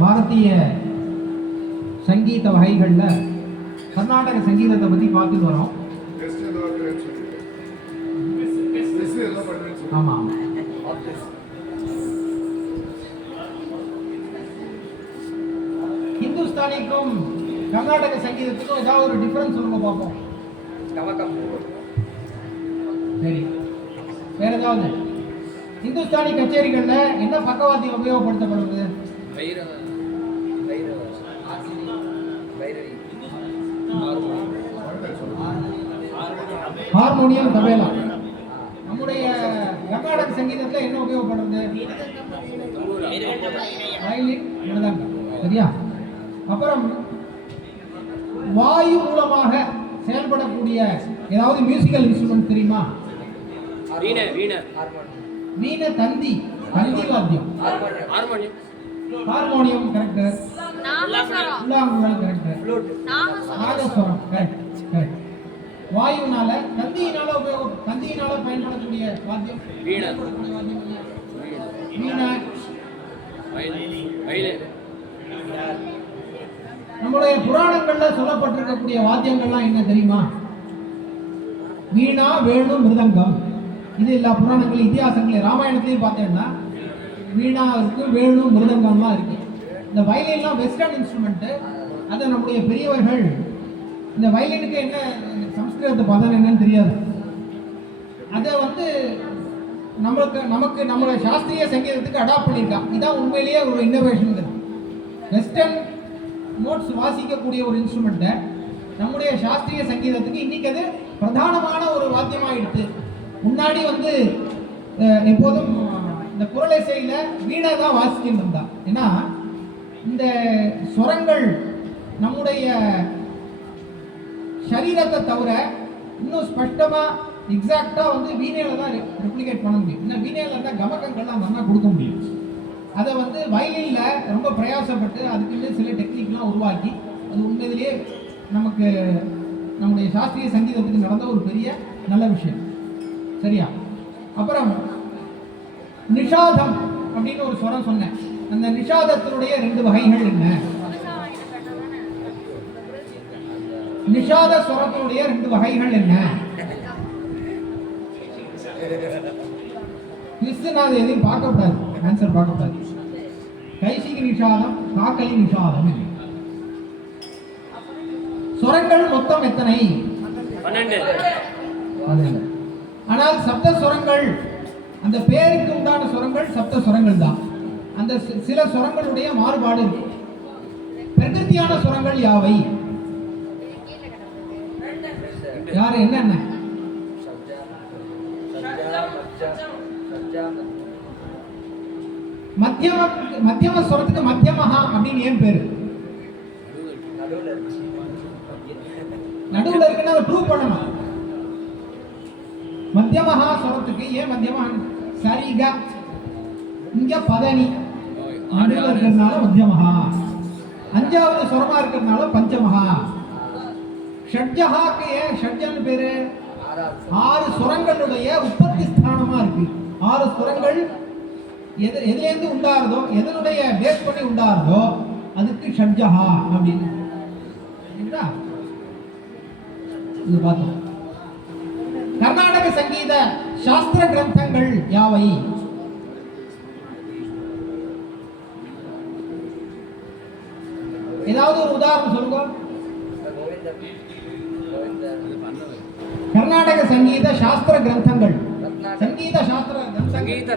பாரதிய சங்கீத வகைகளில் கர்நாடக சங்கீதத்தை பற்றி பார்த்துட்டு வரோம். ஆமாம், ஹிந்துஸ்தானிக்கும் கர்நாடக சங்கீதத்துக்கும் ஏதாவது ஒரு டிஃபரன்ஸ் சொல்லுங்க பார்ப்போம். சரி, வேற ஏதாவது? இந்துஸ்தானி கச்சேரிகள்ல என்ன பக்கவாத்தியம் உபயோகப்படுத்தப்படுது? ஹார்மோனியம், தபேலா. நம்முடைய கர்நாடக சங்கீதத்துல என்ன உபயோகப்படுறது? வயலின், மிருதங்கம். சரியா? அப்புறம் வாயு மூலமாக செயல்படக்கூடிய ஏதாவது மியூசிக்கல் இன்ஸ்ட்ருமெண்ட் தெரியுமா? வீணை, தந்தி வாத்தியம், ஹார்மோனியம் கரெக்ட், உள்ளாங்குழல் கரெக்ட், நாதஸ்வரம் கரெக்ட். வாயுனால, தந்தியினால பயன்படக்கூடிய வாத்தியம் வீணை. நம்முடைய புராணங்கள்ல சொல்லப்பட்டிருக்கக்கூடிய வாத்தியங்கள்லாம் என்ன தெரியுமா? வீணா, வேணு, மிருதங்கம். இது எல்லா புராணங்கள், இதிகாசங்கள், ராமாயணத்திலையும் பார்த்தேன்னா வீணா இருக்கு, வேணு, மிருதங்கம்லாம் இருக்கு. இந்த வயலின்லாம் வெஸ்டர்ன் இன்ஸ்ட்ருமெண்ட்டு. அதை நம்முடைய பெரியவர்கள், இந்த வயலினுக்கு என்ன சம்ஸ்கிருதத்தை பதம் என்னன்னு தெரியாது, அதை நமக்கு நம்மளோட சாஸ்திரிய சங்கீதத்துக்கு அடாப்ட் பண்ணியிருக்கான். இதான் உண்மையிலேயே ஒரு இன்னோவேஷன். வெஸ்டர்ன் நோட்ஸ் வாசிக்கக்கூடிய ஒரு இன்ஸ்ட்ருமெண்ட்டை நம்முடைய சாஸ்திரிய சங்கீதத்துக்கு இன்னைக்கு அது பிரதானமான ஒரு வாத்தியமாகிடுது. முன்னாடி எப்போதும் இந்த குரலிசையில வீணை தான் வாசிச்சுட்டு இருந்தா. ஏன்னா இந்த ஸ்வரங்கள் நம்முடைய சரீரத்தை தவிர இன்னும் ஸ்பஷ்டமா எக்ஸாக்டா வீணையில தான் ரெப்ளிகேட் பண்ண முடியும். இன்னும் வீணையில இருந்தால் கமகங்கள்லாம் நல்லா கொடுக்க முடியும். அதை வயலின்ல ரொம்ப பிரயாசப்பட்டு அதுக்குன்னு சில டெக்னிக்லாம் உருவாக்கி அது உண்மையிலேயே நமக்கு நம்முடைய சாஸ்திரிய சங்கீதத்துக்கு நடந்த ஒரு பெரிய நல்ல விஷயம். சரியா? அப்புறம் நிஷாதம் அப்படின்னு ஒரு ஸ்வரம் சொன்னேன். அந்த நிஷாதத்தினுடைய 2 வகைகள் என்ன? நிஷாத ஸ்வரத்தினுடைய 2 வகைகள் என்ன? நான் எதையும் பார்க்கக்கூடாது, ஆன்சர் பார்க்கக்கூடாது. கைசிக நிஷாதம், காக்கலி நிஷாதம். ஸ்வரங்கள் மொத்தம் எத்தனை? 12. ஆனால் சப்த ஸ்வரங்கள், அந்த பேருக்கு உண்டான ஸ்வரங்கள் சப்த ஸ்வரங்கள் தான். அந்த சில ஸ்வரங்களுடைய மாறுபாடு இருக்கு. பிரகிருதியான ஸ்வரங்கள் யாவை? யாரு என்ன? மத்தியம ஸ்வரத்துக்கு மத்தியமஹா அப்படின்னு ஏன் பேரு? நடுவுல இருக்குன்னா அதை ப்ரூவ் பண்ணணும். மத்தியமஹா ஸ்வரத்துக்கு ஏன் மத்தியமஹா? சரிக, இங்க பதனி நடுவுல இருக்கிறதுனால மத்தியமஹா. 5வது ஸ்வரமா இருக்கிறதுனால பஞ்சமஹா. ஷட்ஜஹாக்கு ஏன் ஷட்ஜன்னு பேரு? 6 ஸ்வரங்களுடைய உற்பத்தி ஸ்தானமா இருக்கு. 6 ஸ்வரங்கள் எதுலேருந்து உண்டாருதோ, எதனுடைய பேஸ் பண்ணி உண்டாருதோ அதுக்கு ஷட்ஜஹா அப்படின்னு பார்த்தோம். கர்நாடக சங்கீத சாஸ்திர கிரந்தங்கள் யாவை? ஏதாவது ஒரு உதாரணம் சொல்லுங்க. கர்நாடக சங்கீத சாஸ்திர கிரந்தங்கள். சங்கீத சாஸ்திர சங்கீத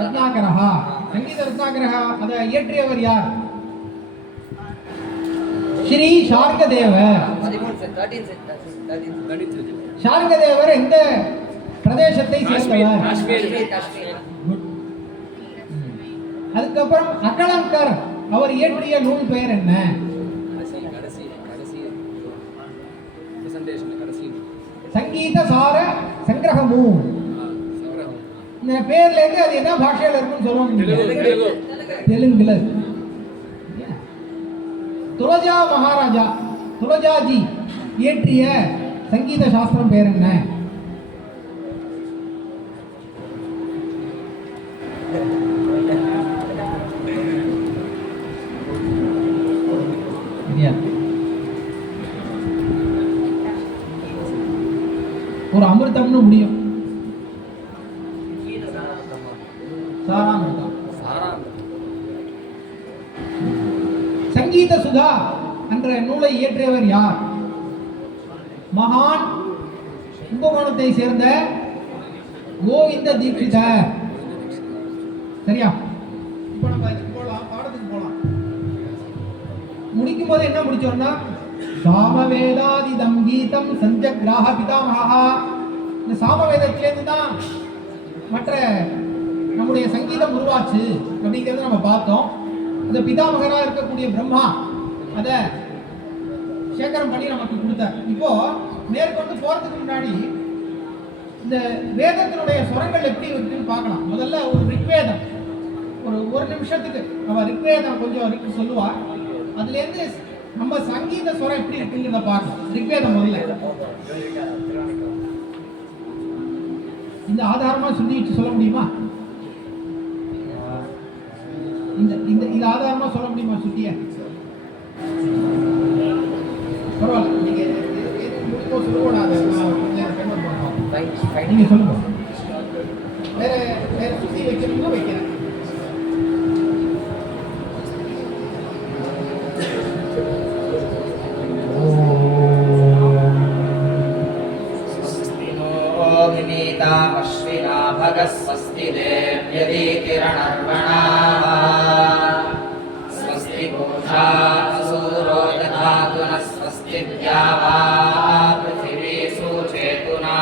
ரத்னாகரஹா. சங்கீத ரத்னாகரஹா அதை இயற்றியவர் யார்? ஸ்ரீ சார்கதேவர். சார்கதேவர் எந்த பிரதேசத்தை சேர்ந்தவர்? அதுக்கப்புறம் அகலங்கர் அவர் இயற்றிய நூல் பெயர் என்ன? சங்கீத சார சங்கிரகமு. இந்த பேர்ல இருந்து அது என்ன பாஷையில இருக்குன்னு சொல்லுவாங்க. தெலுங்குல. துலஜா மகாராஜா, துலஜாஜி இயற்றிய சங்கீத சாஸ்திரம் பேர் என்ன? ஒரு அமிர்தம்னு முடியும். சாராமிர்தம். சங்கீத சுதா என்ற நூலை இயற்றியவர் யார்? மகான் கும்பகோணத்தை சேர்ந்த கோவிந்த தீட்சிதர். சரியா? இப்ப நம்ம இதுக்கு போலாம், பாடத்துக்கு போலாம். முடிக்கும் போது என்ன முடிச்சோம்னா, சாமவேதாதிதம் கீதம் சஞ்சக்ராஹ பிதாமகா. இந்த சாமவேதத்திலேருந்து தான் மற்ற நம்முடைய சங்கீதம் உருவாச்சு அப்படிங்கிறத நம்ம பார்த்தோம். அந்த பிதாமகராக இருக்கக்கூடிய பிரம்மா அதை சேகரம் பண்ணி நமக்கு கொடுத்தார். இப்போ மேற்கொண்டு போறதுக்கு முன்னாடி இந்த வேதத்தினுடைய சுரங்கள் எப்படி இருக்குன்னு பார்க்கலாம். முதல்ல ஒரு ரிக்வேதம், ஒரு நிமிஷத்துக்கு அவ ரிக்வேதம் கொஞ்சம் இருக்கு சொல்லுவா. அதுலேருந்து நம்ம சங்கீத சுரம் எப்படி இருக்குங்கிறத பார்க்கலாம். ரிக்வேதம் முதல்ல இந்த ஆதாரமா சொல்லிட்டு சொல்ல முடியுமா? இது ஆதாரமா சொல்ல முடியுமா? சுத்திய பரவாயில்ல, நீங்க சொல்லக்கூடாது, நீங்க சொல்லுங்க. வேற வேற சுத்தி வைக்கணும்னா வைக்கிறேன். स्वस्ति देव्यदीतिरणर्वणा स्वस्ति पूषा सूरो दधातु न स्वस्ति द्यावा पृथिवी सुचेतुना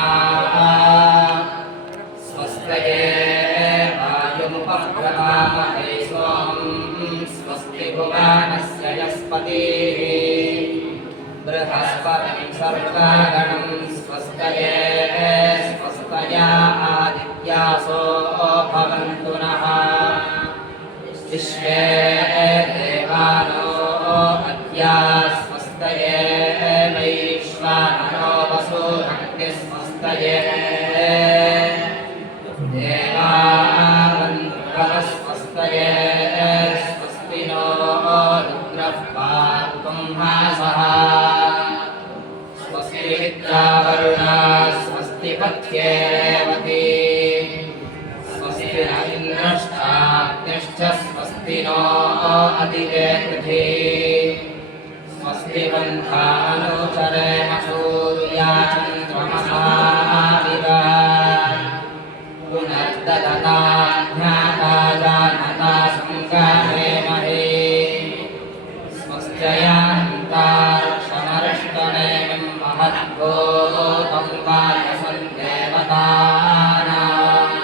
स्वस्तये वायुमुपक्रमामहे सोमं स्वस्ति भुवनस्य यस्पतिः बृहस्पतिं सर्वगणं स्वस्तये स्वस्तया आदित्यासो भवन्तु नः विश्वे देवानो अद्या स्वस्तये वैश्वानरो वसुमन्ति स्वस्तये देवावन्तः स्वस्तये स्वस्ति नो रुद्रः पातुं हासः स्वस्ति विद्यावरुणा स्वस्ति पत्ये रेवती स्वस्ति न इन्द्रश्चाग्निश्च स्वस्ति नो अधिके पृथ्वी स्वस्ति बन्धानुचरेम सूर्या चन्द्रमसा इव पुनर्ददता ज्ञाता जानता सङ्गहेमहे स्वस्त्ययान्तार्क्षमरिष्टनेमिं महद्भूतं वायसं देवतानाम्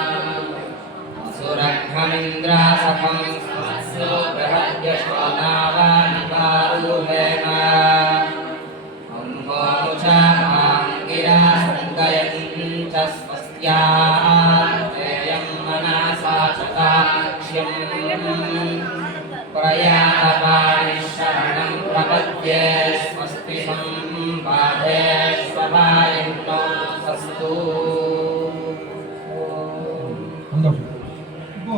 असुरघ्नमिन्द्रासखं स्वस्यो बृहद्यशो नावानिपारुहेम अम्भोमुचां गिरा सङ्गयन् च स्वस्यात्रेयं मनसा चकाक्ष्यम् प्रयातपाणिशरणं प्रपद्ये स्वस्ति सम्पादेष्वभायन्तो स्वस्तु. இப்போ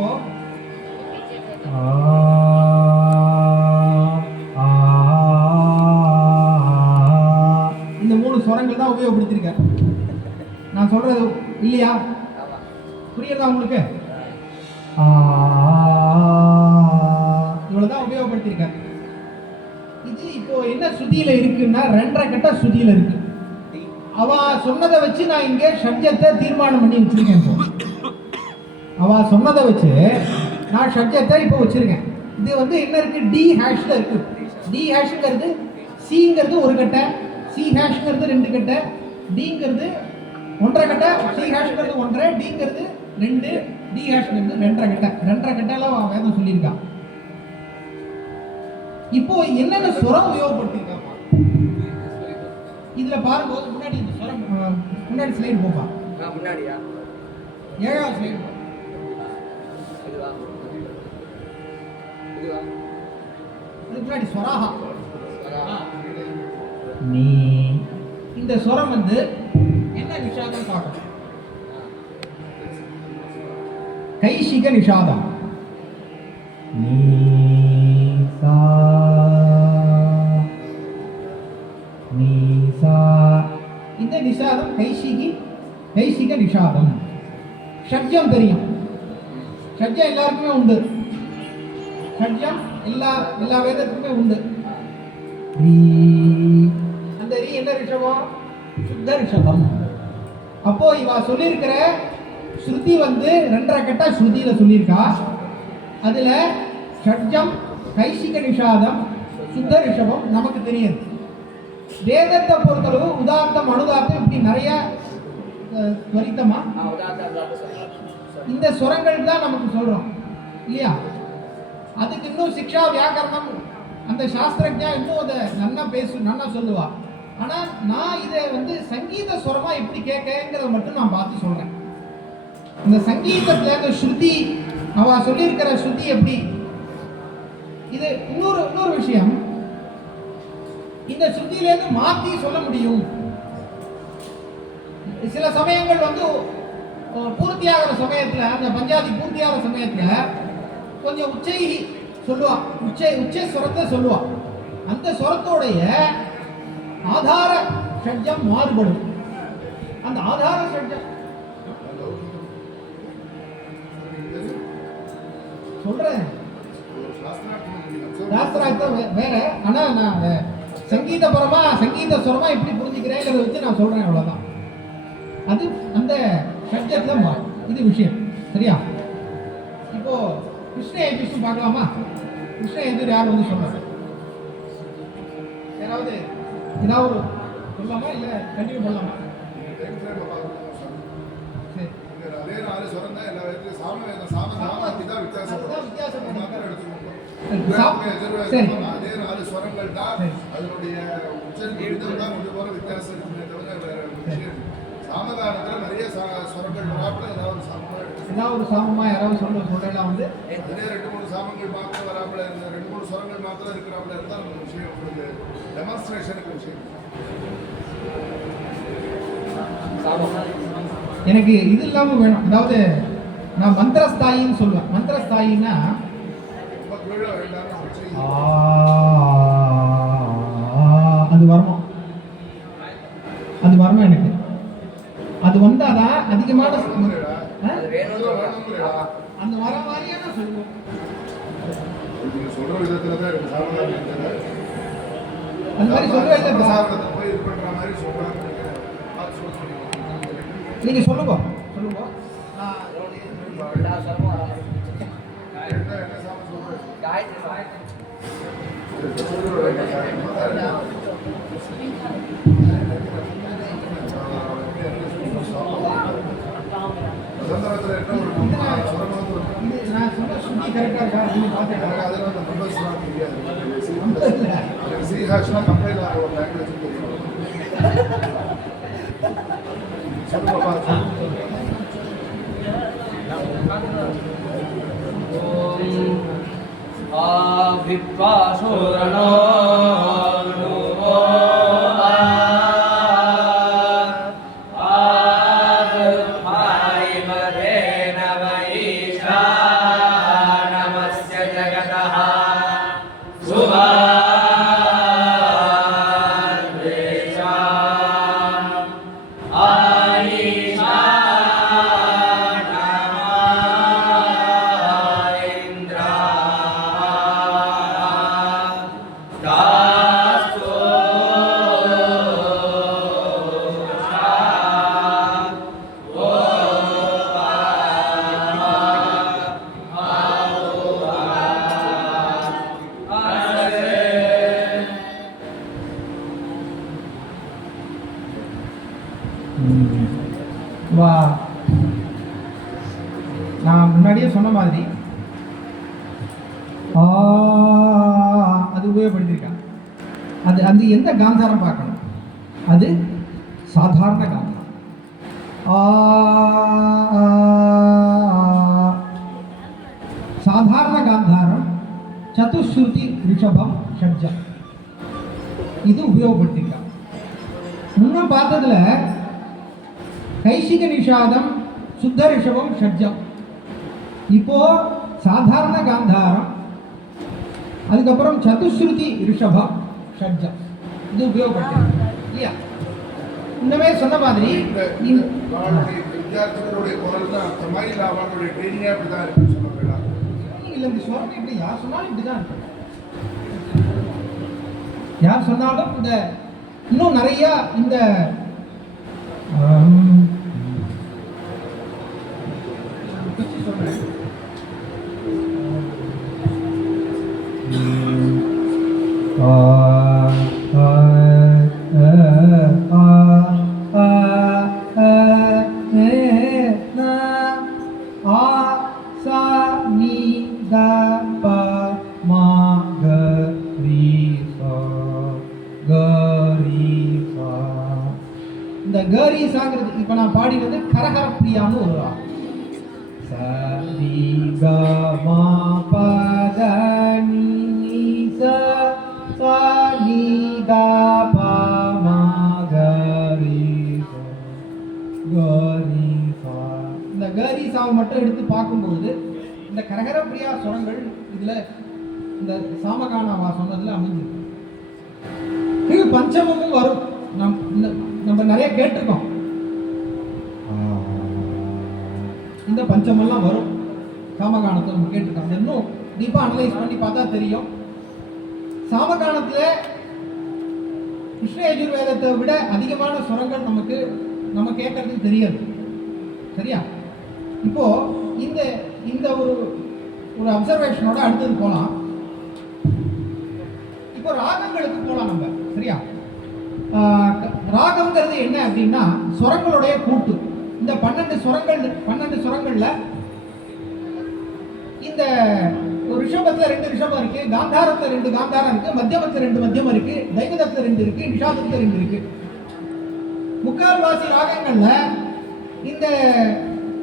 இந்த 3 ஸ்வரங்கள் தான் உபயோகப்படுத்திருக்கேன். நான் சொல்றது இல்லையா? புரியுதா உங்களுக்கு? இவ்வளவுதான் உபயோகப்படுத்திருக்கேன். இது இப்போ என்ன ஸ்ருதியில இருக்குன்னா 2.5 கட்ட ஸ்ருதியில இருக்கு. அவ சொன்னதை வச்சு நான் இங்கே ஷட்ஜத்தை தீர்மானம் பண்ணி வச்சிருக்கேன். அவ சொன்னதை வச்சு நான் ஷட்ஜத்தை இப்போ வச்சிருக்கேன். இது வந்து என்ன இருக்கு? டி ஹேஷ்ல இருக்கு. டி ஹேஷ்ங்கிறது சிங்கிறது 1 கட்டை, சி ஹேஷ்ங்கிறது 2 கட்டை, டிங்கிறது 1.5 கட்டை, சி ஹேஷ்ங்கிறது 1.5, டிங்கிறது 2, டி ஹேஷ்ங்கிறது 2.5 கட்டை. 2.5 கட்டையெல்லாம் வேதம் சொல்லியிருக்கான். இப்போ என்னென்ன சுரம் உபயோகப்படுத்திருக்காங்க இதுல பாருங்க. முன்னாடி இந்த சுரம் முன்னாடி ஸ்லைடு போப்பா. முன்னாடியா? 7வது ஸ்லைடு. அதுக்கு முன்னாடி ஸ்வராஹா. நீ இந்த சுரம் வந்து என்ன நிஷாதம் காட்டும்? கைஷிக நிஷாதம். நீ சா நீ சா. இந்த நிஷாதம் கைஷிகி நிஷாதம். ஷட்ஜம் தெரியும், ஷட்ஜம் எல்லாருக்குமே உண்டு, ஷட்ஜம் எல்லா வேதத்துக்குமே உண்டு. அந்த ரீ என்ன ரிஷபம்? சுத்த ரிஷபம். அப்போ இவ சொல்லியிருக்கிற ஸ்ருதி வந்து 2.5 கட்டா ஸ்ருதியில சொல்லியிருக்கா. அதுல ஷட்ஜம், கைசிக நிஷாதம், சுத்த ரிஷபம் நமக்கு தெரியுது. வேதத்தை பொறுத்தளவு உதார்த்தம், அனுதார்த்தம் இப்படி நிறைய துவரித்தமா இந்த சுரங்கள் தான் நமக்கு சொல்றோம் இல்லையா? அதுக்கு இன்னும் சிக்ஷா வியாக்கரணம் அந்த சாஸ்திரஜா இன்னும் அதை நன்னா சொல்லுவா. ஆனா நான் இதை வந்து சங்கீத சுரமா எப்படி கேட்கறத மட்டும் நான் பார்த்து சொல்றேன். இந்த சங்கீதத்துல இந்த ஸ்ருதி அவ சொல்லியிருக்கிற ஸ்ருதி எப்படி, இது இன்னொரு விஷயம். இந்த ஸ்ருதியிலேருந்து மாத்தி சொல்ல முடியும். சில சமயங்கள் வந்து பூர்த்தியாகிற சமயத்துல, அந்த பஞ்சாதி பூர்த்தியாகிற சமயத்துல கொஞ்சம் உச்சை சொல்லுவா, உச்ச ஸ்வரத்தை சொல்லுவா. அந்த ஸ்வரத்தோடைய ஆதார ஷட்ஜம் மாறுபடும். அந்த ஆதார ஷட்ஜம் சொல்றேன், சாஸ்திரார்த்தம் வேற. ஆனா நான் சங்கீதபரமா சங்கீத சுரமா எப்படி புரிஞ்சுக்கிறேங்கிறத வச்சு நான் சொல்றேன், அவ்வளவுதான். அது அந்த ஷட்ஜத்துல மாறும். இது விஷயம் சரியா? இப்போ கிருஷ்ண யஜுஷ் பார்க்கலாமா? கிருஷ்ண யஜுர் யார் வந்து சொன்னாங்க? ஏதாவது ஒரு சொல்லலாமா இல்ல கண்டினியூ பண்ணலாமா? சரி, அதே நாலு சொரம் தான் எல்லா இடத்துலயும் சாமதான் வித்தியாசம். சரி, அதே நாலு சொரங்கள் தான், அதனுடைய உச்சரிப்பு தான் கொஞ்சம் போல வித்தியாசம் இருக்குமே தவிர வேற விஷயம். சாமதானத்துல நிறைய சொரங்கள் வராப்புல ஏதாவது ஒரு சாமமா யாராவது சொல்லலாம் வந்து அதே 2-3 சாமங்கள் மாத்திரம் வராப்புல இருந்த 2-3 சொரங்கள் மாத்திரம் இருக்கிறாப்புல இருந்தா நம்ம விஷயம் உங்களுக்கு டெமான்ஸ்ட்ரேஷனுக்கு விஷயம். எனக்கு இது இல்லாம வேணும். அதாவது நான் மந்திரஸ்தாயின்னு சொல்லுவேன். மந்திரஸ்தாயின்னா அது வரணும், அது வரணும் எனக்கு. அது வந்தாதான் அதிகமான அந்த வர மாதிரியே நான் சொல்லுவேன். நீங்க சொல்ற விதத்துல தான் இருக்கு. அந்த மாதிரி சொல்றேன் போய் இது பண்ற மாதிரி சொல்றாங்க. நீங்க சொல்லுங்க. நான் சொன்ன சுத்தி கரெக்டா இருக்கா? நீங்க பாத்தீங்கன்னா அதுல அந்த நம்பர்ஸ் எல்லாம் தெரியாது. சி ஹாஷ்னா கம்பைல் ஆகிற ஒரு லாங்குவேஜ் தெரியும். சொல்லுங்க பாத்து. ஓம் விப்வாசூரணோ நான் முன்னாடியே சொன்ன மாதிரி அது உபயோகப்படுத்தியிருக்காங்க. அது எந்த காந்தாரம் பார்க்கணும்? அது சாதாரண காந்தாரம். சாதாரண காந்தாரம், சதுஸ்ருதி ரிஷபம் ஷட்ஜம், இது உபயோகப்படுத்தியிருக்காங்க. முன்னும் பார்த்ததுல கைசிக நிஷாதம், சுத்த ரிஷபம், ஷட்ஜம். இப்போ சாதாரண காந்தாரம், அதுக்கப்புறம் சதுஸ்ருதி ரிஷபம், ஷட்ஜம், இது உபயோகப்படுத்தி இல்லையா? இன்னமே சொன்ன மாதிரி வித்தியார்த்திகளுடைய குரல்னு அர்த்தமா இல்லை அவங்களுடைய ட்ரைனிங்கே அப்படி தான் இருக்குன்னு சொல்லுவீங்களா? இல்லை, இந்த ஸ்வரம் இப்படி யார் சொன்னாலும் இப்படிதான் இருக்கும். யார் சொன்னாலும் இந்த இன்னும் நிறைய இந்த சொல்றேன். இந்த கரீசாங்கிறது இப்ப நான் பாடினது கரகர பிரியான்னு ஒரு ராகம். சரி க ம ப த நி ச ச நி த ப ம க ரி ச க ரி ச. இந்த கரீசாவை மட்டும் எடுத்து பார்க்கும்போது இந்த கரகர பிரியா சுரங்கள் இதுல இந்த சாமகானாவா சொன்னதுல அமைஞ்சிருக்கு. இது பஞ்சமமும் வரும். நம்ம நிறைய கேட்டிருக்கோம். இந்த பஞ்சமெல்லாம் வரும் சாமகானத்தை நம்ம கேட்டிருக்கோம். இன்னும் டீப்பா அனலைஸ் பண்ணி பார்த்தா தெரியும். சாமகானத்துல கிருஷ்ண யஜுர்வேதத்தை விட அதிகமான சுரங்கள் நம்ம கேட்கறதுக்கு தெரியாது. சரியா? இப்போ இந்த இந்த ஒரு ஒரு அப்சர்வேஷனோட அடுத்தது போலாம். இப்போ ராகங்களுக்கு போலாம் நம்ம. சரியா? ராகம்ங்கிறது என்ன அப்படின்னா சுரங்களுடைய கூட்டு. இந்த 12 சுரங்கள்ல இந்த ஒரு ரிஷபத்துல 2 ரிஷபம் இருக்கு, காந்தாரத்துல 2 காந்தாரம் இருக்கு, மத்தியமத்துல 2 மத்தியம் இருக்கு, தைவதத்துல 2 இருக்கு, நிஷாதத்துல 2 இருக்கு. முக்கால்வாசி ராகங்கள்ல இந்த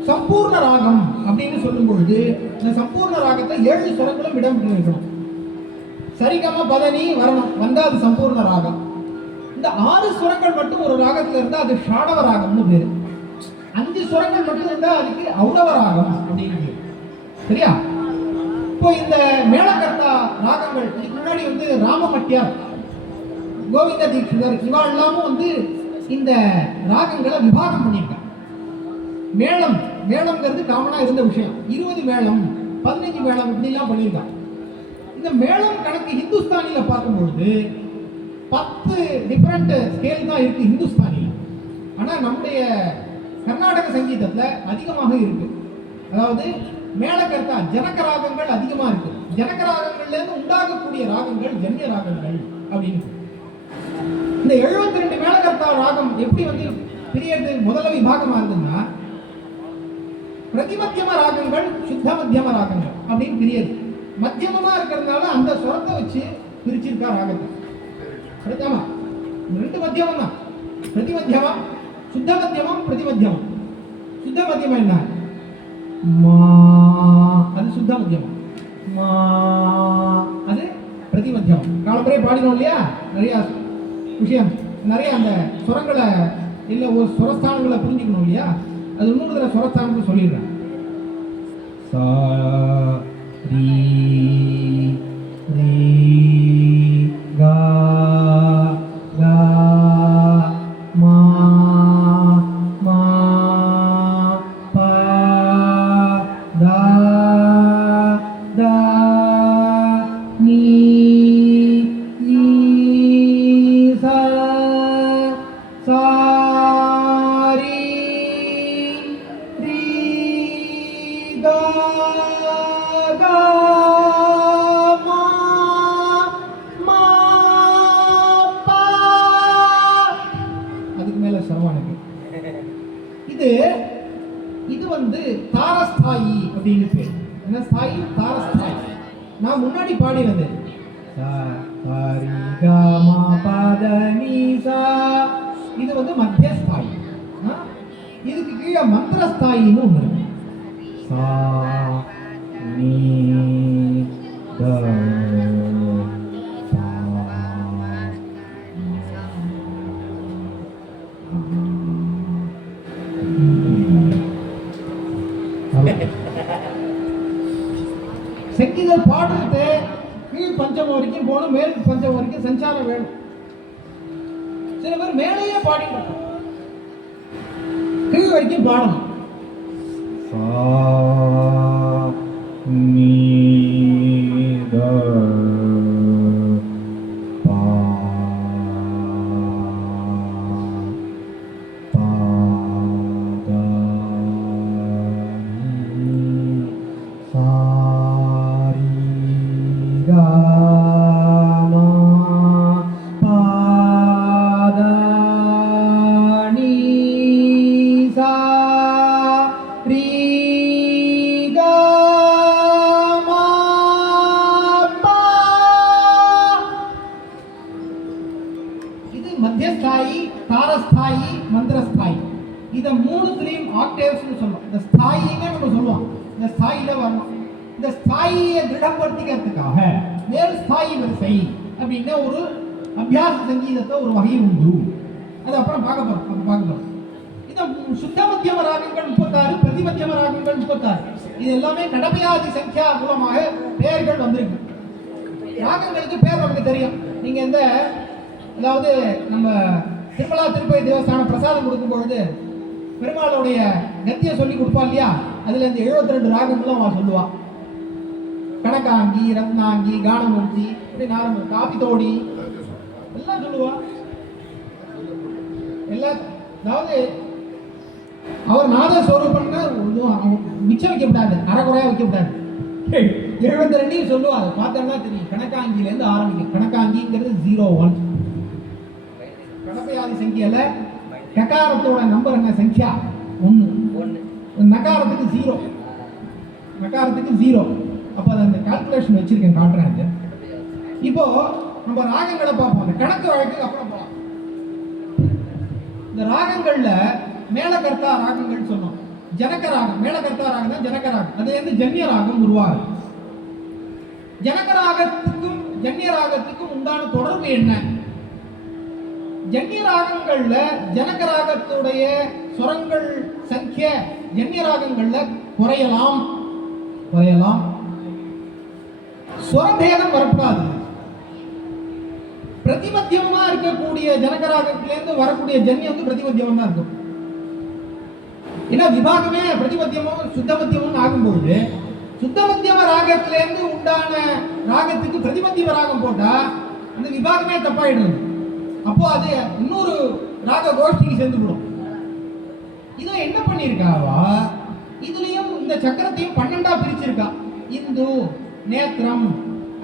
சம்பூர்ண ராகம் அப்படின்னு சொல்லும் பொழுது இந்த சம்பூர்ண ராகத்தை 7 சுரங்களும் இடம் இருக்கணும். சரிகம பதனி வரணும், வந்தா அது சம்பூர்ண ராகம். இந்த 6 சுரங்கள் மட்டும் ஒரு ராகத்துல இருந்தா அது ஷாடவ ராகம்னு பேரு. 5 சுரங்கள் மட்டும் இருந்தா அதுக்கு ஔடவ ராகம் அப்படின்னு பேரு. சரியா? இப்போ இந்த மேளகர்த்தா ராகங்கள் இதுக்கு முன்னாடி ராமமட்டியார், கோவிந்த தீட்சிதர் இவா எல்லாமும் இந்த ராகங்களை விபாகம் பண்ணியிருக்காங்க. மேளம்ங்கிறது காமனா இருந்த விஷயம். 20 மேளம் 15 மேளம் இப்படிலாம் பண்ணியிருக்காங்க. இந்த மேளம் கணக்கு ஹிந்துஸ்தானியில பார்க்கும்பொழுது 10 டிஃபரெண்ட் ஸ்கேல் தான் இருக்கு ஹிந்துஸ்தானியில். ஆனால் நம்முடைய கர்நாடக சங்கீதத்தில் அதிகமாக இருக்கு. அதாவது மேளகர்த்தா ஜனக ராகங்கள் அதிகமாக இருக்கு. ஜனக ராகங்கள்லேருந்து உண்டாகக்கூடிய ராகங்கள் ஜன்ய ராகங்கள் அப்படின்னு. இந்த 72 மேளகர்த்தா ராகம் எப்படி பிரியது முதல்ல விபாகமாக இருந்ததுன்னா பிரதிமத்தியம ராகங்கள் சுத்த மத்தியம ராகங்கள் அப்படின்னு பிரியது. மத்தியமமா இருக்கிறதுனால அந்த சுரத்தை வச்சு பிரிச்சிருக்கா ராகத்தை. பிரதமா 2 மத்தியமம் தான். பிரதிமத்தியமம் சுத்த மத்தியமம் பிரதிமத்தியமம். சுத்த மத்தியமம் என்ன? மா அது சுத்த மத்தியமம், மா அது பிரதிமத்தியமம். காலப்பறையே பாடினோம் இல்லையா? நிறைய விஷயம், நிறைய அந்த சுரங்களை இல்லை ஒரு சுரஸ்தானங்களை புரிஞ்சுக்கணும் இல்லையா? அது இன்னொரு தடவை சுரஸ்தானங்கள் சொல்லிடுறேன். சா ரி ரி கா கா மா மா பா தா தா நீ நீ சா சா ரி ரி கா கா மா மா பா. அதுக்கு மேல சரவானுக்கு இது தாரஸ்தாயி அப்படின்னு பேர். என்ன ஸ்தாயி? தாரஸ்தாயி. நான் முன்னாடி பாடினது சா சா ரி கா மா பா த நீ சா, இது மத்தியஸ்தாயி. இதுக்கு கீழே மந்திரஸ்தாயின்னு ஒன்று இருக்கு. சா நீ த பா. சங்கீதம் பாடுறது கீழ் பஞ்சமம் வரைக்கும் போகணும், மேல் பஞ்சமம் வரைக்கும் சஞ்சாரம் வேணும். சில பேர் மேலேயே பாடிட்டு கீழ் வரைக்கும் பாடணும். நம்ம சொல்லுவோம் இந்த ஸ்தாயில வரணும். இந்த ஸ்தாயியை திருடப்படுத்திக்கிறதுக்காக வேறு ஸ்தாயி வரிசை அப்படின்னா ஒரு அபியாச சங்கீதத்தை ஒரு வகை உண்டு. அது அப்புறம் பார்க்க போறோம். இந்த சுத்த மத்தியம ராகங்கள் 36, பிரதிமத்தியம ராகங்கள் 36. இது எல்லாமே கடமையாதி சங்கியா மூலமாக பெயர்கள் வந்திருக்கு. ராகங்களுக்கு பேர் நமக்கு தெரியும். நீங்க இந்த அதாவது நம்ம திருமலா திருப்பதி தேவஸ்தான பிரசாதம் கொடுக்கும் பொழுது பெருமாளுடைய கத்தியை சொல்லி கொடுப்பா இல்லையா, அதுல இந்த 72 ராகங்களும் அவன் சொல்லுவா. கனகாங்கி, ரத்னாங்கி, கானமூர்த்தி, காபித்தோடி எல்லாம் சொல்லுவா. எல்லாம் அதாவது அவர் நாதஸ்வரூபம்னா மிச்சம் வைக்கப்படாது, அரைக்குறையா வைக்கப்படாது. 72 சொல்லுவா. அதை பார்த்தோம்னா தெரியும். கணக்காங்கிலேருந்து ஆரம்பிக்கும். கணக்காங்கிங்கிறது 01. கடப்பையாதி சங்கியால ககாரத்தோட நம்பர் என்ன சங்கியா 1, நகாரத்துக்கு 0, நகாரத்துக்கு 0. அப்போ அந்த கால்குலேஷன் வச்சிருக்கேன், காட்டுறேன். இப்போ நம்ம ராகங்களை பார்ப்போம். அந்த கணக்கு வழக்கு அப்புறம் போகலாம். இந்த ராகங்கள்ல மேலகர்த்தா ராகங்கள் சொன்னோம். ஜனக ராகம், மேலகர்த்தா ராகம் தான் ஜனக ராகம். அது வந்து ஜன்ய ராகம் உருவாகும். ஜனக ராகத்துக்கும் ஜன்ய ராகத்துக்கும் உண்டான தொடர்பு என்ன? ஜன்ய ராகங்கள்ல ஜனக ராகத்துடைய சுரங்கள் சங்கிய ஜன்ய ராகங்கள்ல குறையலாம். சுரபேதம் வரக்கூடாது. பிரதிமத்தியமா இருக்கக்கூடிய ஜனக ராகத்திலேருந்து வரக்கூடிய ஜன்யம் வந்து பிரதிமத்தியமா தான் இருக்கும். ஏன்னா விபாகமே பிரதிமத்தியமும் சுத்தமத்தியமும் ஆகும்போது சுத்தமத்தியம ராகத்திலேருந்து உண்டான ராகத்துக்கு பிரதிமத்தியம ராகம் போட்டா அந்த விபாகமே தப்பாயிடும். அப்போ அது இன்னொரு ராக கோஷ்டிக்கு சேர்ந்துவிடும். இதை என்ன பண்ணியிருக்காவா, இதுலயும் இந்த சக்கரத்தையும் 12 பிரிச்சிருக்கா. இந்து, நேத்திரம்,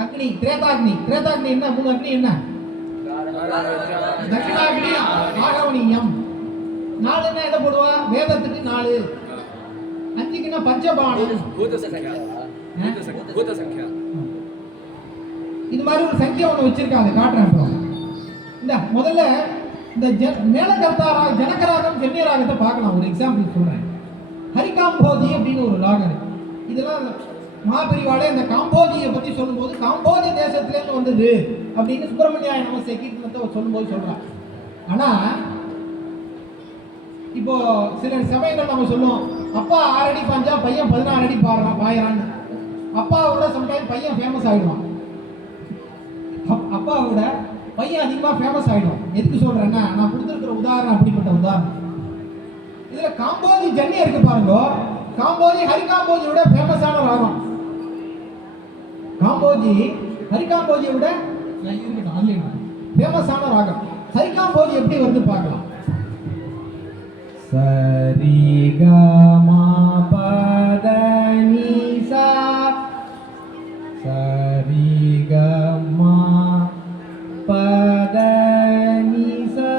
அக்னி, திரேதாக்னி. திரேதாக்னி என்ன? 3 அக்னி என்ன? தட்சிணாக்னி, ஆகவனியம். 4 எதை போடுவா? வேதத்துக்கு 4. 5க்குன்னா பஞ்சபாணம். இது மாதிரி ஒரு சங்கியா ஒன்று வச்சிருக்காங்க, காட்டுறேன். அப்புறம் இந்த முதல்ல இந்த மேலகர்த்தா ஜனகராகம் ஜன்ய ராகத்தை பார்க்கலாம். ஒரு எக்ஸாம்பிள் சொல்றேன். ஹரிகாம்போதி அப்படின்னு ஒரு ராகம். இதெல்லாம் மகாபெரிவாளே இந்த காம்போதியை பத்தி சொல்லும்போது காம்போதி தேசத்திலேருந்து வந்தது அப்படின்னு சுப்பிரமணியாய நமஸ்தே கீர்த்தனத்தை சொல்லும்போது சொல்றான். ஆனா இப்போ சில சமயங்கள் நம்ம சொல்லுவோம், அப்பா 6 அடி பாஞ்சா பையன் 16 அடி பாயறான்னு. அப்பாவோட சம்டைம் பையன் ஃபேமஸ் ஆகிடுவான். அப்பாவோட பையன் அதிகமாக ஃபேமஸ் ஆகிடும். எதுக்கு சொல்றேன்னா, நான் கொடுத்துருக்கிற உதாரணம் அப்படிப்பட்ட உதாரணம். இதுல காம்போதி ஜன்னியா இருக்கு பாருங்க. காம்போதி ஹரிகாம்போதியோட ஃபேமஸான ராகம். காம்போதி ஹரிகாம்போதியை விட ஃபேமஸான ராகம். ஹரிகாம்போதி எப்படி வருது பார்க்கலாம். சரி க ம ப த நி சா, சரி க ம ப த நி சா,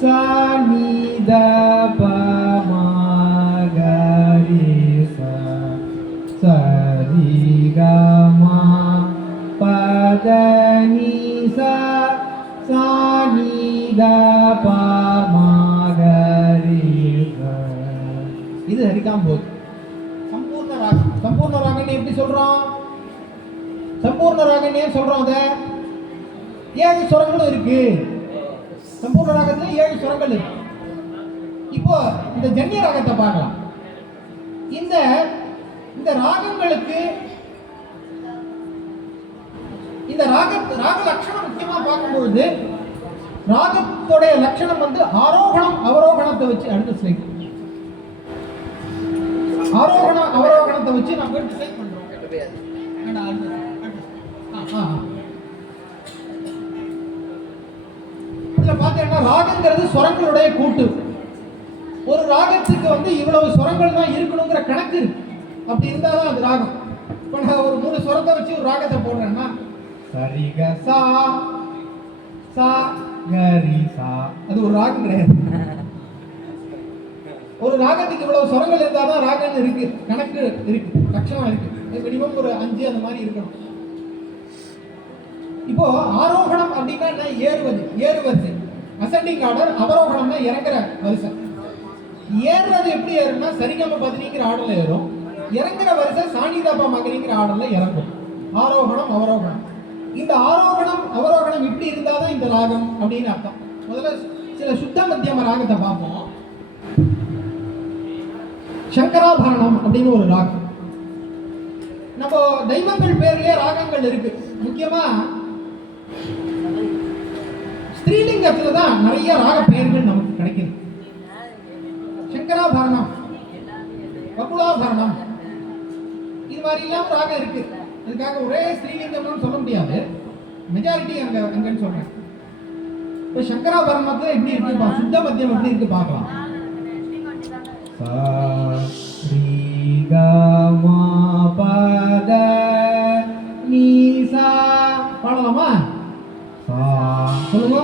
சா நி த ப ம க ரி சா, சரி க ம ப த நி சா, சா நி த ப ம. இது ஹரிகாம்போதி. சம்பூர்ண ராகம். சம்பூர்ண ராகன்னு எப்படி சொல்றோம்? சம்பூர்ண ராகன்னு ஏன் சொல்றோம்? அத 7 சுரங்களும் இருக்கு. சம்பூர்ண ராகத்துல 7 சுரங்கள் இருக்கு. இப்போ இந்த ஜன்ய ராகத்தை பார்க்கலாம். இந்த இந்த ராகங்களுக்கு இந்த ராக லட்சணம் முக்கியமா பார்க்கும்பொழுது ராகத்தோடைய லட்சணம் வந்து ஆரோகணம் அவரோகணத்தை வச்சு அடுத்த ஸ்லைட். ஆரோகணம் அவரோகணத்தை வச்சு நம்ம டிசைட் பண்றோம். இதுல பாத்தீங்கன்னா ராகங்கிறது சுரங்களுடைய கூட்டு. ஒரு ராகத்துக்கு வந்து இவ்வளவு சுரங்கள் தான் இருக்கணுங்கிற கணக்கு இருக்கு. அப்படி இருந்தாதான் அது ராகம். இப்ப நான் ஒரு 3 சுரத்தை வச்சு ஒரு ராகத்தை போடுறேன்னா சரி க சா, சா க ரி சா, அது ஒரு ராகம் கிடையாது. ஒரு ராகத்துக்கு இவ்வளவு சுரங்கள் இருந்தாதான் ராகம் இருக்கு, கணக்கு இருக்கு, லட்சணம் இருக்கு. மினிமம் ஒரு 5 அந்த மாதிரி இருக்கணும். இப்போ ஆரோகணம் அப்படின்னா ஏறுவது, ஏறுவது அசெண்டிங் ஆர்டர். அவரோகணம்னா இறங்குற வரிசை. ஏறுறது எப்படி ஏறும்னா சரிகம பதினிங்கிற ஆர்டர்ல ஏறும், இறங்குற வரிசை சாணிதாபா மகரிங்கிற ஆர்டர்ல இறங்கும். ஆரோகணம் அவரோகணம். இந்த ஆரோகணம் அவரோகணம் இப்படி இருந்தாதான் இந்த ராகம் அப்படின்னு அர்த்தம். முதல்ல சில சுத்த மத்தியம ராகத்தை பார்ப்போம். சங்கராபரணம் அப்படின்னு ஒரு ராகம். நம்ம தெய்வங்கள் பேர்லயே ராகங்கள் இருக்கு. முக்கியமா ஸ்ரீலிங்கத்துல தான் நிறைய ராக பெயர்கள் நமக்கு கிடைக்குது. சங்கராபரணம், வகுலாபரணம், இது மாதிரி இல்லாம ராகம் இருக்கு. அதுக்காக ஒரே ஸ்ரீலிங்கம்னு சொல்ல முடியாது, மெஜாரிட்டி அங்கன்னு சொல்றேன். இப்போ சங்கராபரணத்துல எப்படி இருக்கு, சுத்த மத்தியம் எப்படி இருக்கு பார்க்கலாம். பாடலாமா? சொல்லுங்க.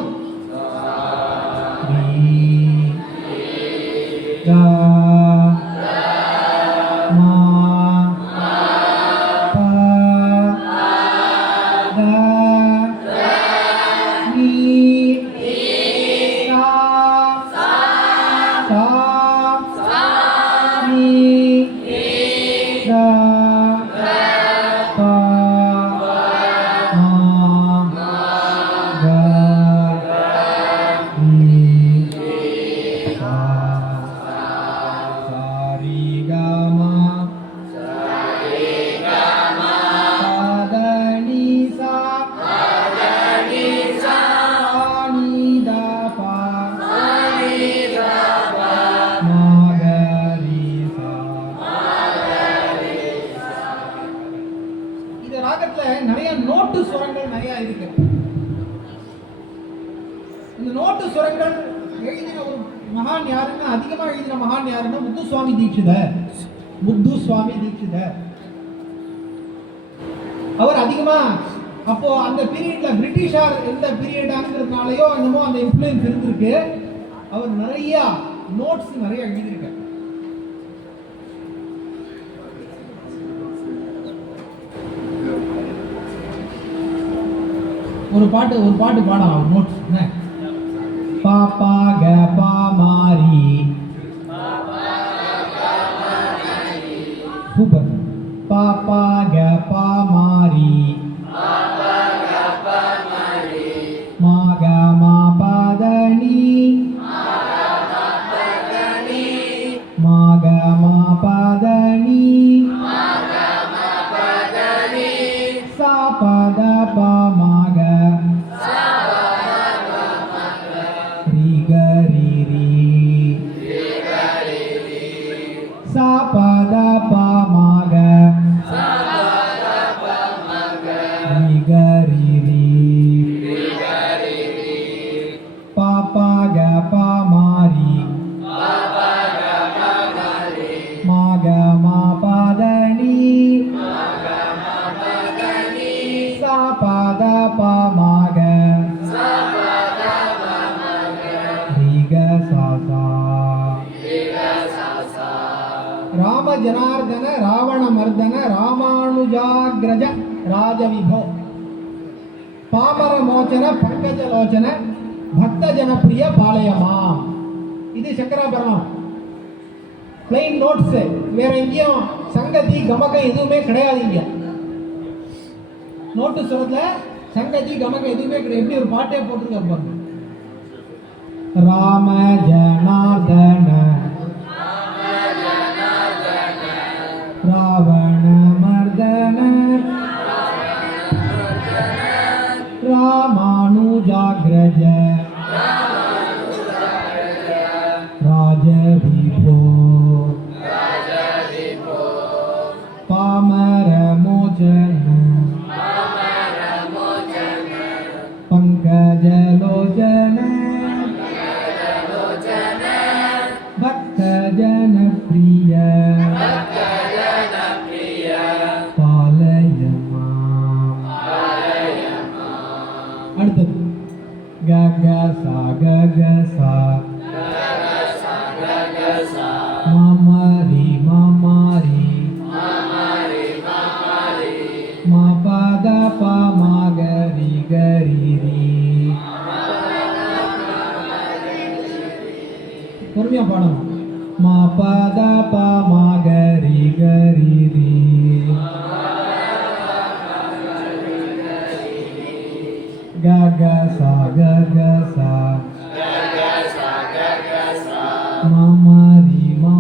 நிறைய நோட்டு சுரங்கள் நிறைய இருக்கு. இந்த நோட்டு சுரங்கள் எழுதின ஒரு மகான் யாருன்னா, அதிகமா எழுதின மகான் யாருன்னா முத்துசுவாமி தீட்சிதர். முத்துசுவாமி தீட்சிதர் அவர் அதிகமா அப்போ அந்த பீரியட்ல பிரிட்டிஷார் எந்த பீரியடாங்கிறதுனாலயோ என்னமோ அந்த இன்ஃப்ளூயன்ஸ் இருந்திருக்கு. அவர் நிறைய நோட்ஸ் நிறைய எழுதியிருக்கார். ஒரு பாட்டு பாடலாம். நோட்ஸ் என்ன? பாப்பா க பா மாரி, சூப்பர். பாப்பா க பா மாரி, மா க மா பதனி, மா க மா பதனி, சா பத பா மா க, ரி க ரி ரி, சா பத பா மா க, ரி க ரி ரி, பா பா க பா மாரி, மா க மா பதனி, சா பத பா மா க, ரி க சா சா. ராம ஜனார்தன ராவண மர்தன ராமானுஜாக்ரஜ ராஜவிபோ, பாமர மோச்சன பங்கஜ லோச்சன பக்த ஜனப்பிரிய பாளையமா. இது சங்கராபரணம். பிளைன் நோட்ஸ், வேற எங்கேயும் சங்கதி கமகம் எதுவுமே கிடையாது. இங்க நோட்டு சுரத்துல சங்கதி கமகம் எதுவுமே கிடையாது. எப்படி ஒரு பாட்டே போட்டிருக்காரு பாருங்க. ராம ஜனார்தன ராவண மர்தன ராமானுஜாக்ரஜ ராஜவிபோ, பாமர மோச்சன பங்கஜ லோச்சன பக்த ஜனப்பிரிய பாலயமா. அடுத்தது க க சா க க சா, மாமாரி மாமாரி, மா பத பா மா க ரி க ரி ரி. பொறுமையா பாடணும். மா பத ப மா கரி கரி ரி க க சா க க சா மா மா ரி மா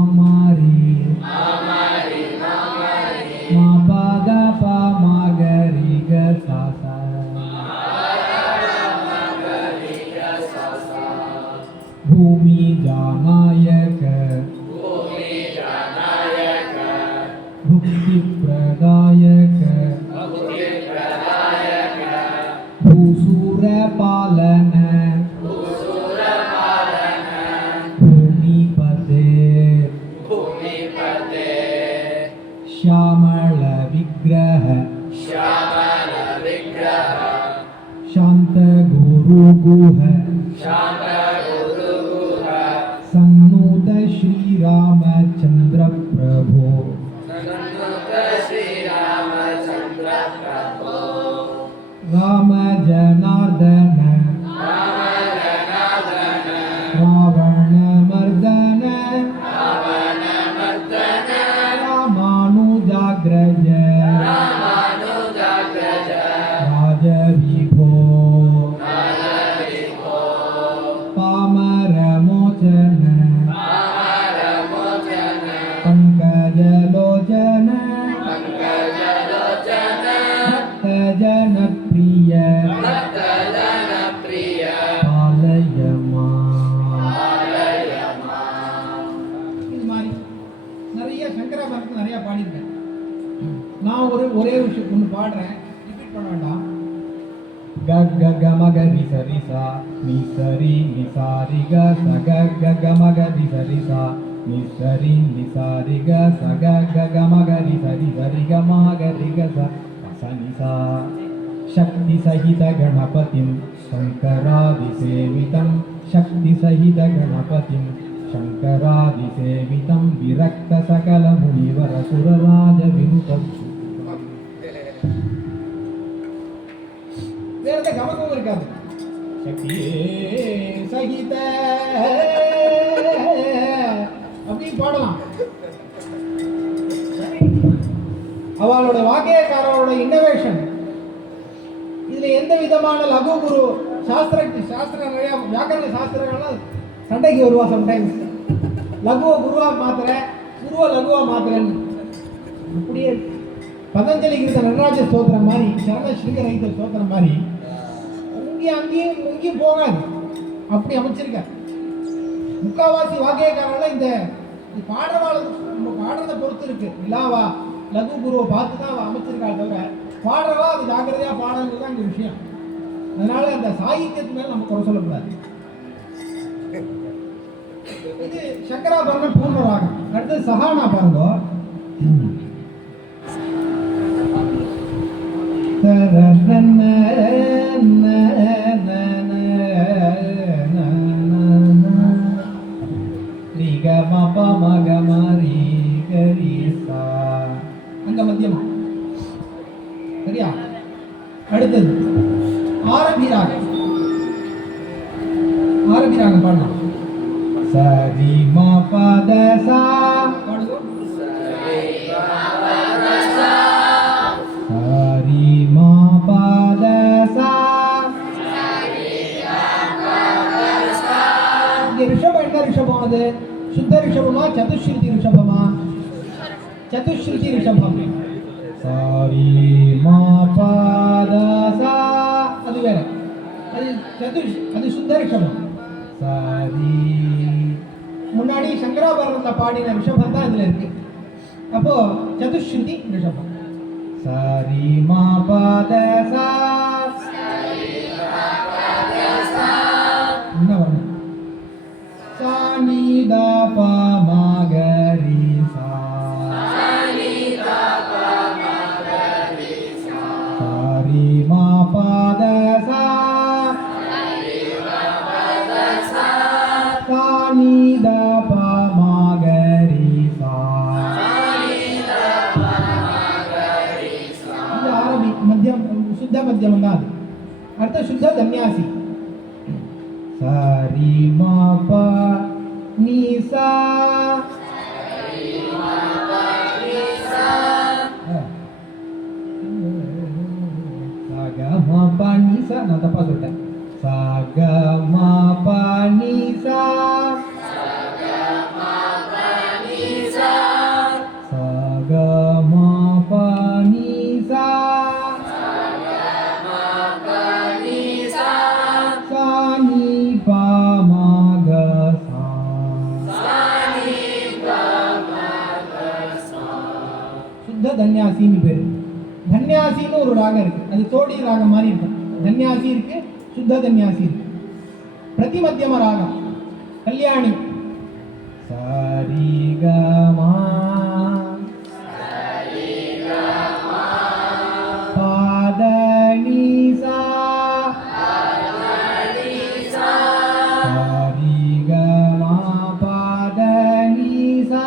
பத ப மா கரி க சா சா भूमि जानायक भुक्ति प्रदायक भूसुर पालन भूमिपते श्यामल विग्रह शांत गुरु गुह सन्नुत श्री रामचंद्र प्रभो राम जनार्दन रावण मर्दन रामानुजाग्रज राजविभो पामर मोचन पंकजलोचन भक्तजन प्रिय पालय இது மாதிரி நிறைய சங்கராபரணத்தில் நிறைய பாடியிருக்கேன். நான் ஒரே விஷயம் ஒன்று பாடுறேன், ரிப்பீட் பண்ண வேண்டாம். ग ग ग म ग रि स रि सा नि स रि नि सा रि ग स ग ग ग म ग रि स रि सा नि स रि नि सा रि ग स ग ग ग म ग रि स रि ग म ग रि ग स स नि सा शक्ति सहित गणपतिं शंकरादिसेवितं शक्ति सहित गणपतिं शंकरादिसेवितं विरक्त सकल मुनिवर सुरराज विनुतं வேற எந்த கமக்கமும் இருக்காது. சக்தியே சகித அப்படின்னு பாடலாம். அவளோட வாக்கியக்காரரோட இன்னோவேஷன் இதுல எந்த விதமான லகு குரு சாஸ்திரம் நிறைய வியாக்கரண சாஸ்திரங்கள்லாம் சண்டைக்கு வருவா சம்டைம்ஸ். லகுவை குருவா மாத்திர, குருவை லகுவா மாத்திரன்னு. அப்படியே பதஞ்சலி கிருத்த நடராஜ ஸ்தோத்திரம் மாதிரி, சரண ஸ்ரீகரகித ஸ்தோத்திரம் மாதிரி அங்கேயும் போகாது, அப்படி அமைச்சிருக்க. முக்காவாசி வாக்கியக்காரங்கள இந்த நம்ம பாடுறதை பொறுத்து இருக்கு. இலாவா லகு குருவை பார்த்து தான் அவ அமைச்சிருக்கா தவிர பாடுறவா அது ஜாக்கிரதையா பாடுறது தான் இங்க விஷயம். அதனால அந்த சாகித்யத்து மேல நம்ம குறை சொல்லக்கூடாது. இது சங்கராபரணம் பூர்ண ராகம். அடுத்து சஹானா பாருங்க. அங்க மத்தியமா சரியா? அடுத்தது ஆரம்பி ராகம். ஆரம்பி ராகம் பாடலாம். சரி மா பத சா பாடுங்க. சரி மா பத சா. இங்க ரிஷபம் என்ன ரிஷபம்? அது சுத்த ரிஷபமா சதுஸ்ருதி ரிஷபமா? சதுஸ்ருதி ரிஷபம். சரி மா பத சா அது வேற, அது சுத்த ரிஷபம். சரி முன்னாடி சங்கராபரணத்துல பாடின ரிஷபம் தான் இதுல இருக்கு. அப்போ சதுஸ்ருதி ரிஷபம். சரி மா பத சா. என்ன வரணும்? சா நீ த ப ம க ரி சா. சரி மா பத சா. சா நீ த ப ம க ரி சா. இது ஆரம்பி மத்தியம், சுத்த மத்தியம் தான் அது. அடுத்த சுத்த தன்யாசி. சரி மா ப நீசா சகமபா நீசா. நான் தப்பா சொல்லிட்டேன். சகமபா நீசா சகமபா நீசா சானி பாமக சுத்த தன்யாசின்னு பேரு. தன்யாசின்னு ஒரு ராகம் இருக்கு, அது தோடி ராகம் மாதிரி இருக்கும். தன்யாசி இருக்கு, சுத்த தன்யாசி இருக்கு. பிரதிமத்தியம ராகம் கல்யாணி. சரிகமா பாதனிசா சரிகமா பாதனிசா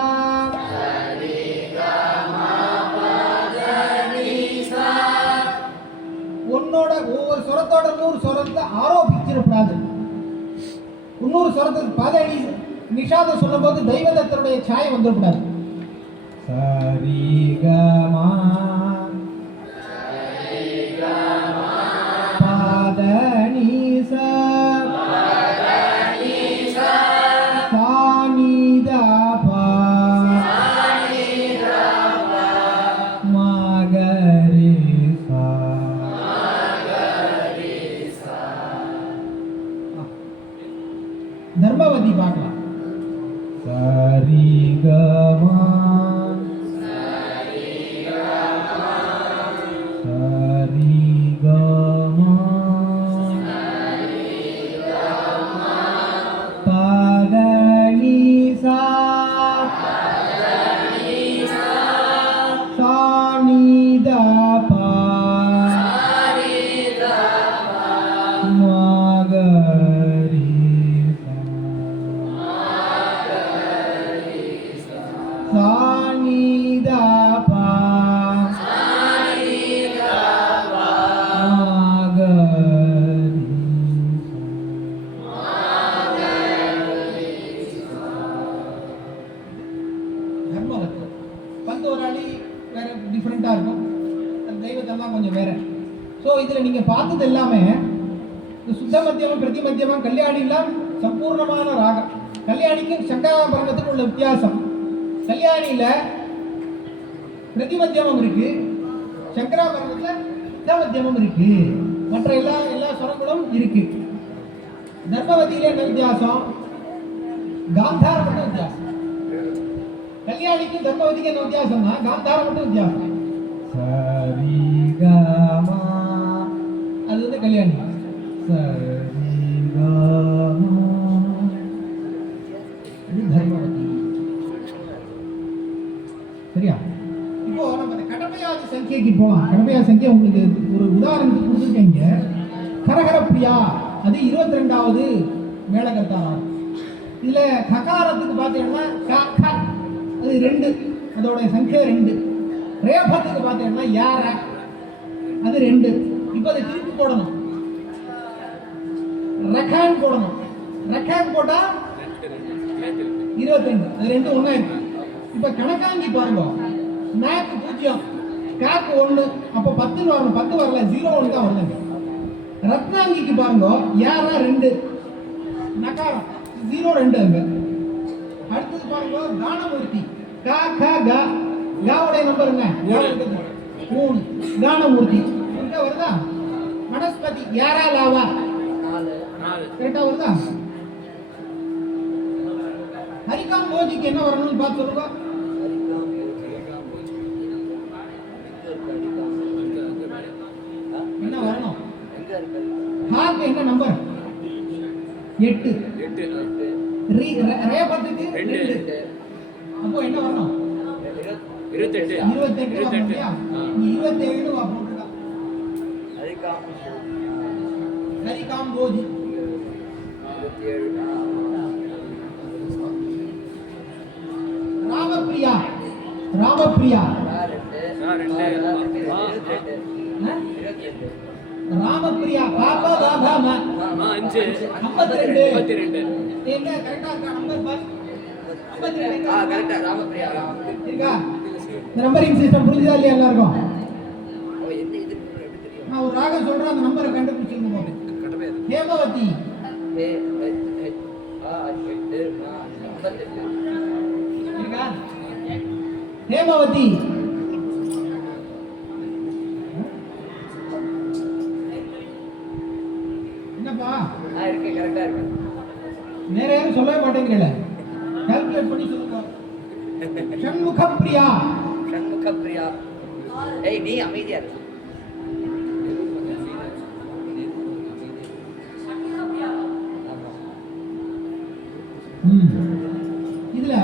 உன்னோட ஒவ்வொரு சுரத்தோட இன்னொரு சுரத்தை ஆரோபிச்சிடக்கூடாது. இன்னொரு சுரத்துக்கு பாதணி நிஷாதம் சொல்லும் போது தெய்வதத்தனுடைய சாயம் வந்துடக்கூடாது. சரிகமா பாதனிசா சானிதபா மகரிசா. தர்மவதி பார்க்கலாம். சரிகமா சரிகமா பாதனிசா சானிதபா மகரிசா சானிதபா தர்மவதி வந்து ஒரு அடி வேற டிஃப்ரெண்ட்டாக இருக்கும், அந்த தெய்வத்தெல்லாம் கொஞ்சம் வேற. ஸோ இதில் நீங்கள் பார்த்தது எல்லாமே இந்த சுத்த மத்தியமம் பிரதி மத்தியமம் கல்யாணிலாம் சம்பூர்ணமான ராகம். கல்யாணிக்கும் சங்கராபரணத்துக்கும் உள்ள வித்தியாசம், கல்யாணியில் பிரதிமத்தியமம் இருக்கு, சங்கராபரணத்தில் சுத்தமத்தியமம் இருக்கு, மற்ற எல்லா ஸ்வரங்களும் இருக்கு. தர்மவதியில என்ன வித்தியாசம்? காந்தாரம் மட்டும் வித்தியாசம். கல்யாணிக்கும் தர்மவதிக்கு என்ன வித்தியாசம்னா காந்தாரம் மட்டும் வித்தியாசம். சரிகமா அது வந்து கல்யாணி. சரிகமா இது தர்மவதி. சரியா? இப்போ நம்ம அந்த கடமையாதி சங்கியைக்கு போகலாம். கடமையாதி சங்கியா உங்களுக்கு ஒரு உதாரணத்துக்கு கொடுத்துருக்கீங்க. கரகர பிரியா அது 22வது மேளகர்த்தாராகும். இதுல ககாரத்துக்கு பார்த்தீங்கன்னா அது 2, அதோட சங்கியா 2. ரேபத்துக்கு பார்த்தீங்கன்னா யார அது 2. இப்போ அதை திருப்பி போடணும், ரகான் போடணும். ரகான் போட்டா 22, அது 2 ஒண்ணா இருக்கு. இப்போ கணக்காங்கி பாருங்க, மேக்கு 0 காக்கு 1, அப்போ 10 வரணும். 10 வரல, 0 1 தான் வரலங்க. ரத்னாங்கிக்கு பாருங்க, யாரா 2 நகாரம் 0 2 அங்க. அடுத்தது பாருங்க கானமூர்த்தி கா கா கா யாவுடைய நம்பர் என்ன? 3 கானமூர்த்தி இங்க வருதா? மனஸ்பதி யாரா லாவா 4 கரெக்டா வருதா? ஹரிகாம் போஜிக்கு என்ன வரணும்னு பார்த்து சொல்லுங்க. என்ன வரணும்? ஹாக்கு என்ன நம்பர்? 8 ரேபத்துக்கு 2. அப்போ என்ன வரணும்? 28 வரணும்யா. நீ 27 வா போட்டுடா. ஹரிகாம் போஜி 27. ராமப்பிரியா ராமப்பிரியா ராமப்பிரியா பாப்பா பாபா 5 52 என்ன கரெக்டா இருக்கா நம்பர் பாஸ்? கரெக்டா ராமபிரியா இருக்கா? இந்த நம்பரிங் சிஸ்டம் புரிஞ்சுதா இல்லையா எல்லாருக்கும்? அவ எந்த இது எப்படி தெரியும் நான் ஒரு ராகம் சொல்றேன், அந்த நம்பரை கண்டுபிடிச்சிருங்க போது. கடமை ஹேமவதி ஏ ஆ எட்டு மா 58 இருக்கா? ஹேமவதி என்னப்பா இருக்கு கரெக்டா இருக்கு வேற யாரும் சொல்லவே மாட்டேங்கிறல, கால்குலேட் பண்ணி சொல்லுங்க. ஷண்முகப்பிரியா சண்முகப்பிரியா ஏய் நீ அமைதியா இரு இதுல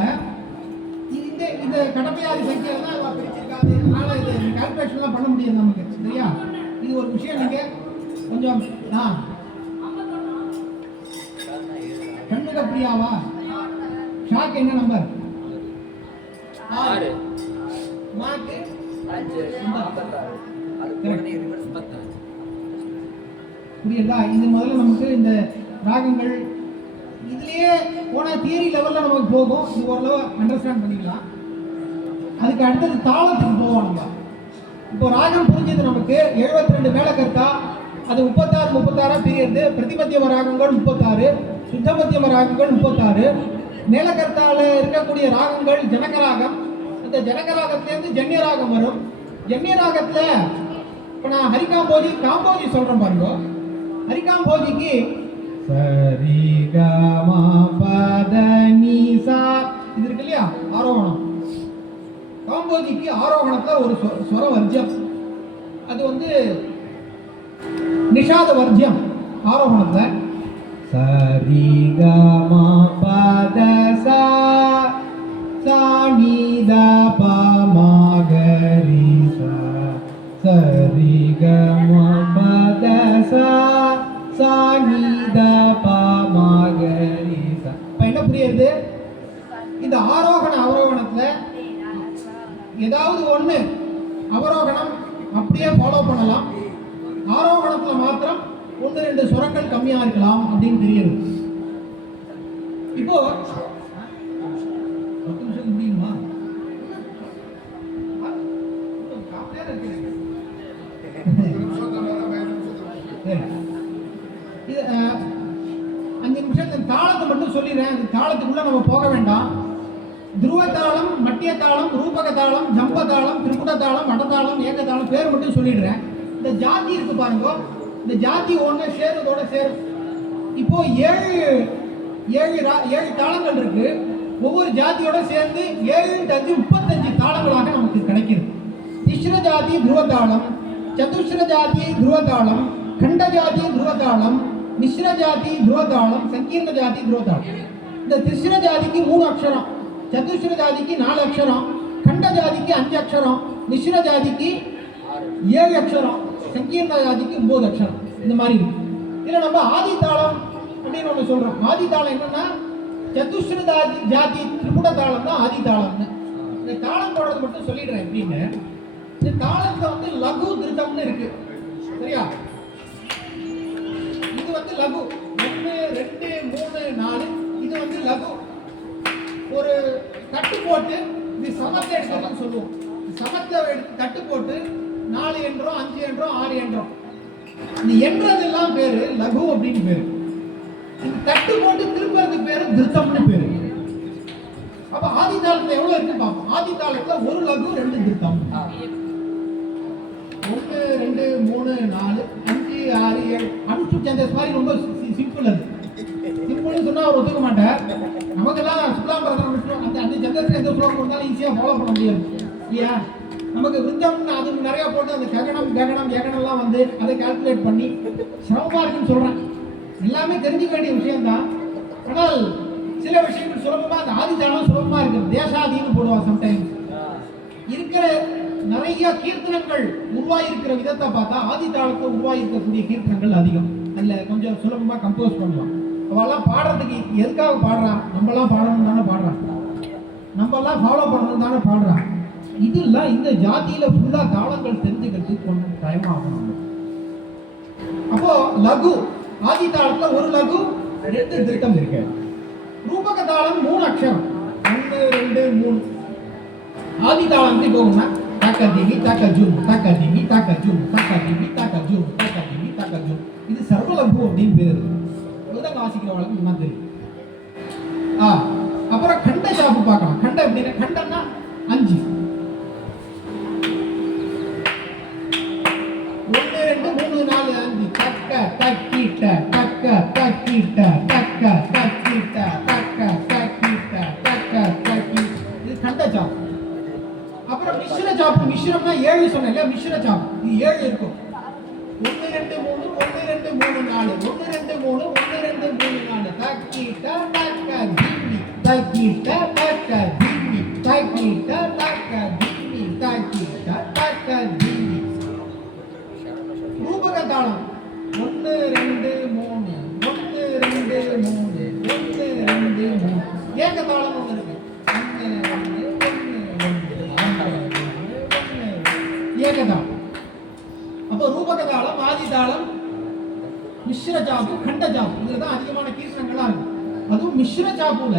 இந்த இந்த கடமையாதி சங்கியா தான் அவ பிரிச்சிருக்காது. இதனால இது கால்குலேஷன்லாம் பண்ண முடியாது நமக்கு, சரியா? இது ஒரு விஷயம் நீங்க கொஞ்சம் ஷண்முகப்பிரியாவா? ஷாக் என்ன நம்பர்? 6 மார்க் 5 56 அது உடனே ரிவர்ஸ் 10 புரியுதா? இது முதல்ல நமக்கு இந்த ராகங்கள் இதுலயே போன தியரி லெவல்ல நமக்கு போகும். இது ஓரளவு அண்டர்ஸ்டாண்ட் பண்ணிக்கலாம். அதுக்கு அடுத்தது தாளத்துக்கு போவோம் நம்ம. இப்போ ராகம் புரிஞ்சது நமக்கு 72 மேலக்கர்த்தா, அது 36 பிரியுது. பிரதிமத்தியம ராகங்கள் 36, சுத்தமத்தியம ராகங்கள் 36. மேலக்கர்த்தால இருக்கக்கூடிய ராகங்கள் ஜனகராகம். அந்த ஜனகராகத்திலேருந்து ஜன்யராகம் வரும். ஜன்யராகத்துல இப்போ நான் ஹரிகாம்போஜி காம்போஜி சொல்றேன் பாருங்க. ஹரிகாம்போஜிக்கு சரி க ம ப த நி சா இது இருக்கு இல்லையா, ஆரோகணம். காம்போஜிக்கு ஆரோகணத்துல ஒரு ஸ்வர வர்ஜ்யம், அது வந்து நிஷாத வர்ஜ்யம். ஆரோகணத்துல சரி க ம ப த சா சா நி த ப ம க ரி சா சரி க ம ப த சா சா நி த ப ம க ரி சா. இப்போ என்ன புரியுது? இந்த ஆரோகண அவரோகணத்துல ஏதாவது ஒன்று அவரோகணம் அப்படியே ஃபாலோ பண்ணலாம், ஆரோகணத்தில் மாத்திரம் 1-2 சுரங்கள் கம்மியாக இருக்கலாம் அப்படின்னு தெரியுது. இப்போ 10 நிமிஷம் முடியுமா? சரி, இது 5 நிமிஷம் தாளத்தை மட்டும் சொல்லிடுறேன். அந்த தாளத்துக்குள்ள நம்ம போக வேண்டாம். துருவ தாளம், மட்டிய தாளம், ரூபக தாளம், ஜம்ப தாளம், திரிபுட தாளம், வடதாளம், ஏக தாளம் பேர் மட்டும் சொல்லிடுறேன். இந்த ஜாதி இருக்கு பாருங்க, இந்த ஜாதி ஒன்று சேருதோட சேரும். இப்போ 7 தாளங்கள் இருக்கு. ஒவ்வொரு ஜாதியோட சேர்ந்து 7 × 5 35 தாளங்களாக நமக்கு கிடைக்கிறது. திஸ்ர ஜாதி துருவ தாளம், சதுஸ்ர ஜாதி துருவ தாளம், கண்ட ஜாதி துருவ தாளம், மிஸ்ர ஜாதி துருவ தாளம், சங்கீர்ண ஜாதி துருவ தாளம். இந்த திஸ்ர ஜாதிக்கு 3 அக்ஷரம், சதுஸ்ர ஜாதிக்கு 4 அக்ஷரம், கண்ட ஜாதிக்கு 5 அக்ஷரம், மிஸ்ர ஜாதிக்கு 7 அக்ஷரம், சங்கீர்ண ஜாதிக்கு 9 அக்ஷரம். இந்த மாதிரி இருக்கு. இதில் நம்ம ஆதி தாளம் அப்படின்னு ஒன்று சொல்றோம். ஆதி தாளம் என்னன்னா சதுஸ்ர ஜாதி திரிபுட தாளம் தான் ஆதி தாளம்னு. இந்த தாளம் போடுறது மட்டும் சொல்லிடுறேன் எப்படின்னு. இந்த தாளத்துல வந்து லகு திருத்தம்னு இருக்கு, சரியா? இது வந்து லகு 1 2 3 4. இது வந்து லகு. ஒரு தட்டு போட்டு இது சமத்தை எடுக்கிறதுன்னு சொல்லுவோம். சமத்தை எடுத்து தட்டு போட்டு 4 என்றோம், 5 என்றோம், 6 என்றோம். இந்த என்றதெல்லாம் பேரு லகு அப்படின்னு பேரு. இந்த தட்டு போட்டு திருப்பறதுக்கு பேரு திருத்தம்னு பேரு. அப்ப ஆதி தாளத்துல எவ்வளவு இருக்கு பார்ப்போம். ஆதி தாளத்துல ஒரு லகு 2 திருத்தம். 1 2 3 4 5 6 7 அனுஷ்டுப் சந்தஸ் மாதிரி ரொம்ப சிம்பிள். அது சிம்பிள்னு சொன்னா அவர் ஒத்துக்க மாட்டார். நமக்கெல்லாம் சுக்லாம் பரதம் அந்த அந்த சந்தஸ்ல எந்த ஸ்லோகம் இருந்தாலும் ஈஸியாக ஃபாலோ பண்ண முடியாது இல்லையா? நமக்கு விருத்தம்னு அது நிறைய போட்டு அந்த ககனம் ககனம் ஏகனம்லாம் வந்து அதை கால்குலேட் பண்ணி சிரமமா இருக்குன்னு சொல்றேன். எல்லாமே தெரிஞ்சுக்க வேண்டிய விஷயம்தான். ஆனால் சில விஷயங்கள் சுலபமா, அந்த ஆதி தாளம் சுலபமா இருக்கு. தேசாதின்னு போடுவாங்க சம்டைம்ஸ். இருக்கிற நிறைய கீர்த்தனங்கள் உருவாயிருக்கிற விதத்தை பார்த்தா ஆதி தாளத்தை உருவாயிருக்கக்கூடிய கீர்த்தனங்கள் அதிகம். அதில் கொஞ்சம் சுலபமா கம்போஸ் பண்ணுவான். அவெல்லாம் பாடுறதுக்கு எதுக்காக பாடுறான்? நம்மளாம் பாடணும் தானே பாடுறான், நம்மளாம் ஃபாலோ பண்ணணும் தானே பாடுறான். இதெல்லாம் இந்த ஜாதியில ஃபுல்லா தாளங்கள் தெரிஞ்சுக்கிறதுக்கு கொஞ்சம் டைம் ஆகும். அப்போ லகு ஆதி தாளத்துல ஒரு லகு 2 திருத்தம் இருக்கு. ரூபக தாளம் 3 அக்ஷரம். 1 2 3. ஆதி தாளம் எப்படி போகும்னா தக்க திமி தக்க ஜூம் தக்க திமி தக்க ஜூம் தக்க திமி தக்க ஜூம் தக்க திமி தக்க ஜூம். இது சர்வலகு அப்படின்னு பேரு. இதுதான் வாசிக்கிறவங்களுக்கு என்ன தெரியும். அப்புறம் கண்ட சாப்பு பார்க்கலாம். கண்ட எப்படின்னா கண்டம்னா 5. 1 2 3 4 5 தக்க தக்கிட்ட தக்க தக்கிட்ட தக்க தக்கிட்ட தக்க தக்கிட்ட தக்க தக்கி. இது கண்ட சாப்பு. அப்புறம் மிஸ்ர சாப்பு. மிஸ்ரம்னா 7 சொன்னேன் இல்லையா? மிஸ்ர சாப்பு இது 7 இருக்கும். 1 2 3 1 2 3 4 1 2 3 1 2 3 4 தக்கிட்ட தக்க திம்மி தக்கிட்ட தக்க திம்மி தக்கிட்ட தக்க திம்மி தக்கிட்ட தக்க திம்மி. ரூபக தாளம் 1 2 3 1 2 3 1 2 3. ஏக தாளம் ஒன்று இருக்கு. 1 1 ஏகதாளம். அப்போ ரூபக தாளம், ஆதி தாளம், மிஸ்ர சாப்பு, கண்ட சாப்பு இதுதான் அதிகமான கீர்த்தனங்களா இருக்கு. அதுவும் மிஸ்ர சாப்புல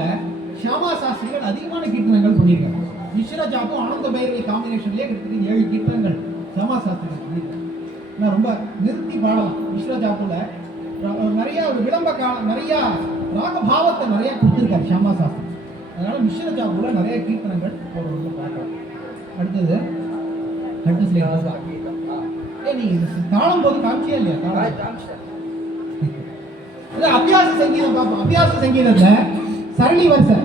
ஷியாமா சாஸ்திரிகள் அதிகமான கீர்த்தனங்கள் பண்ணியிருக்காங்க. மிஸ்ர சாப்பு ஆனந்த பைரவி காம்பினேஷன்லேயே கிட்டத்தட்ட 7 கீர்த்தனங்கள் ஷியாமா சாஸ்திரிகள் பண்ணியிருக்காங்க. நான் ரொம்ப நிறுத்தி பாடலாம். மிஸ்ர சாப்புல நிறைய விளம்ப காலம், நிறைய ராகபாவத்தை நிறைய கொடுத்துருக்காரு ஷியாமா சாஸ்திரி. அதனால மிஸ்ர சாப்புல நிறைய கீர்த்தனங்கள் ஒரு பார்க்கலாம். அடுத்தது அடுத்த ஸ்லைட். நீ தாளம் போது காமிச்சியா இல்லையா? தாளம் அபியாச சங்கீதம் பார்ப்போம். அபியாச சங்கீதத்துல சரளி வரிசை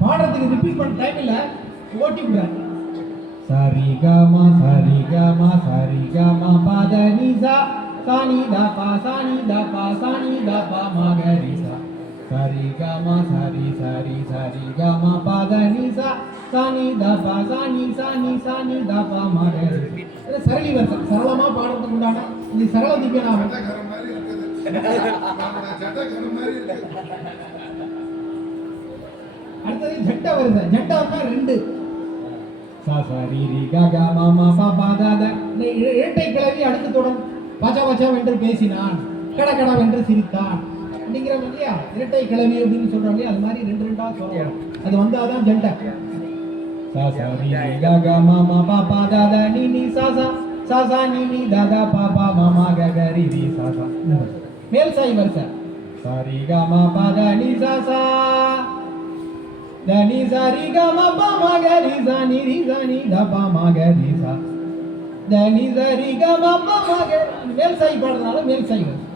பாடுறதுக்கு ரிப்பீட் பண்ண டைம் இல்ல, ஓட்டி விடுறேன். சரி கமா சரி கமா சரி கமா பத நிசா சானி த பா சானி த பா சானி த பா மகரி சா சரி கமா சரி சரி சரி கமா பத நிசா சானி த பா சானி சானி சானி த பா மகரி. சரளி வரிசை சரளமா பாடுறதுக்கு உண்டான இந்த சரள திவ்யநாமம். அடுத்தது ஜட்ட வருது. ஜட்டான்னா 2 சரி ரி க க ம ம ப ப த த. இரட்டை கிளவி அடுத்து தொடரும். பாச்சா பாச்சா வென்று பேசினான், கட கட வென்று சிரித்தான் அப்படிங்கிறோம் இல்லையா? இரட்டை கிளவி அப்படின்னு சொல்றோம் இல்லையா? அது மாதிரி 2 2 சொல்லணும். அது வந்தாதான் ஜட்ட. சரி ரி க க ம ம ப ப த த நி நி ச ச ச ச நி நி த த ப ப ம ம க க ரி ரி ச ச. மேல் சாய் வரிசை சரி க ம ப த நி ச ச த நி ச ரி க ம ப ம க ரி ச நி ரி ச நி த ப ம க ரி ச த நி ச ரி க ம ப ம க. மேல் சாய் பாடுறதுனால மேல் சாய் வரிசை.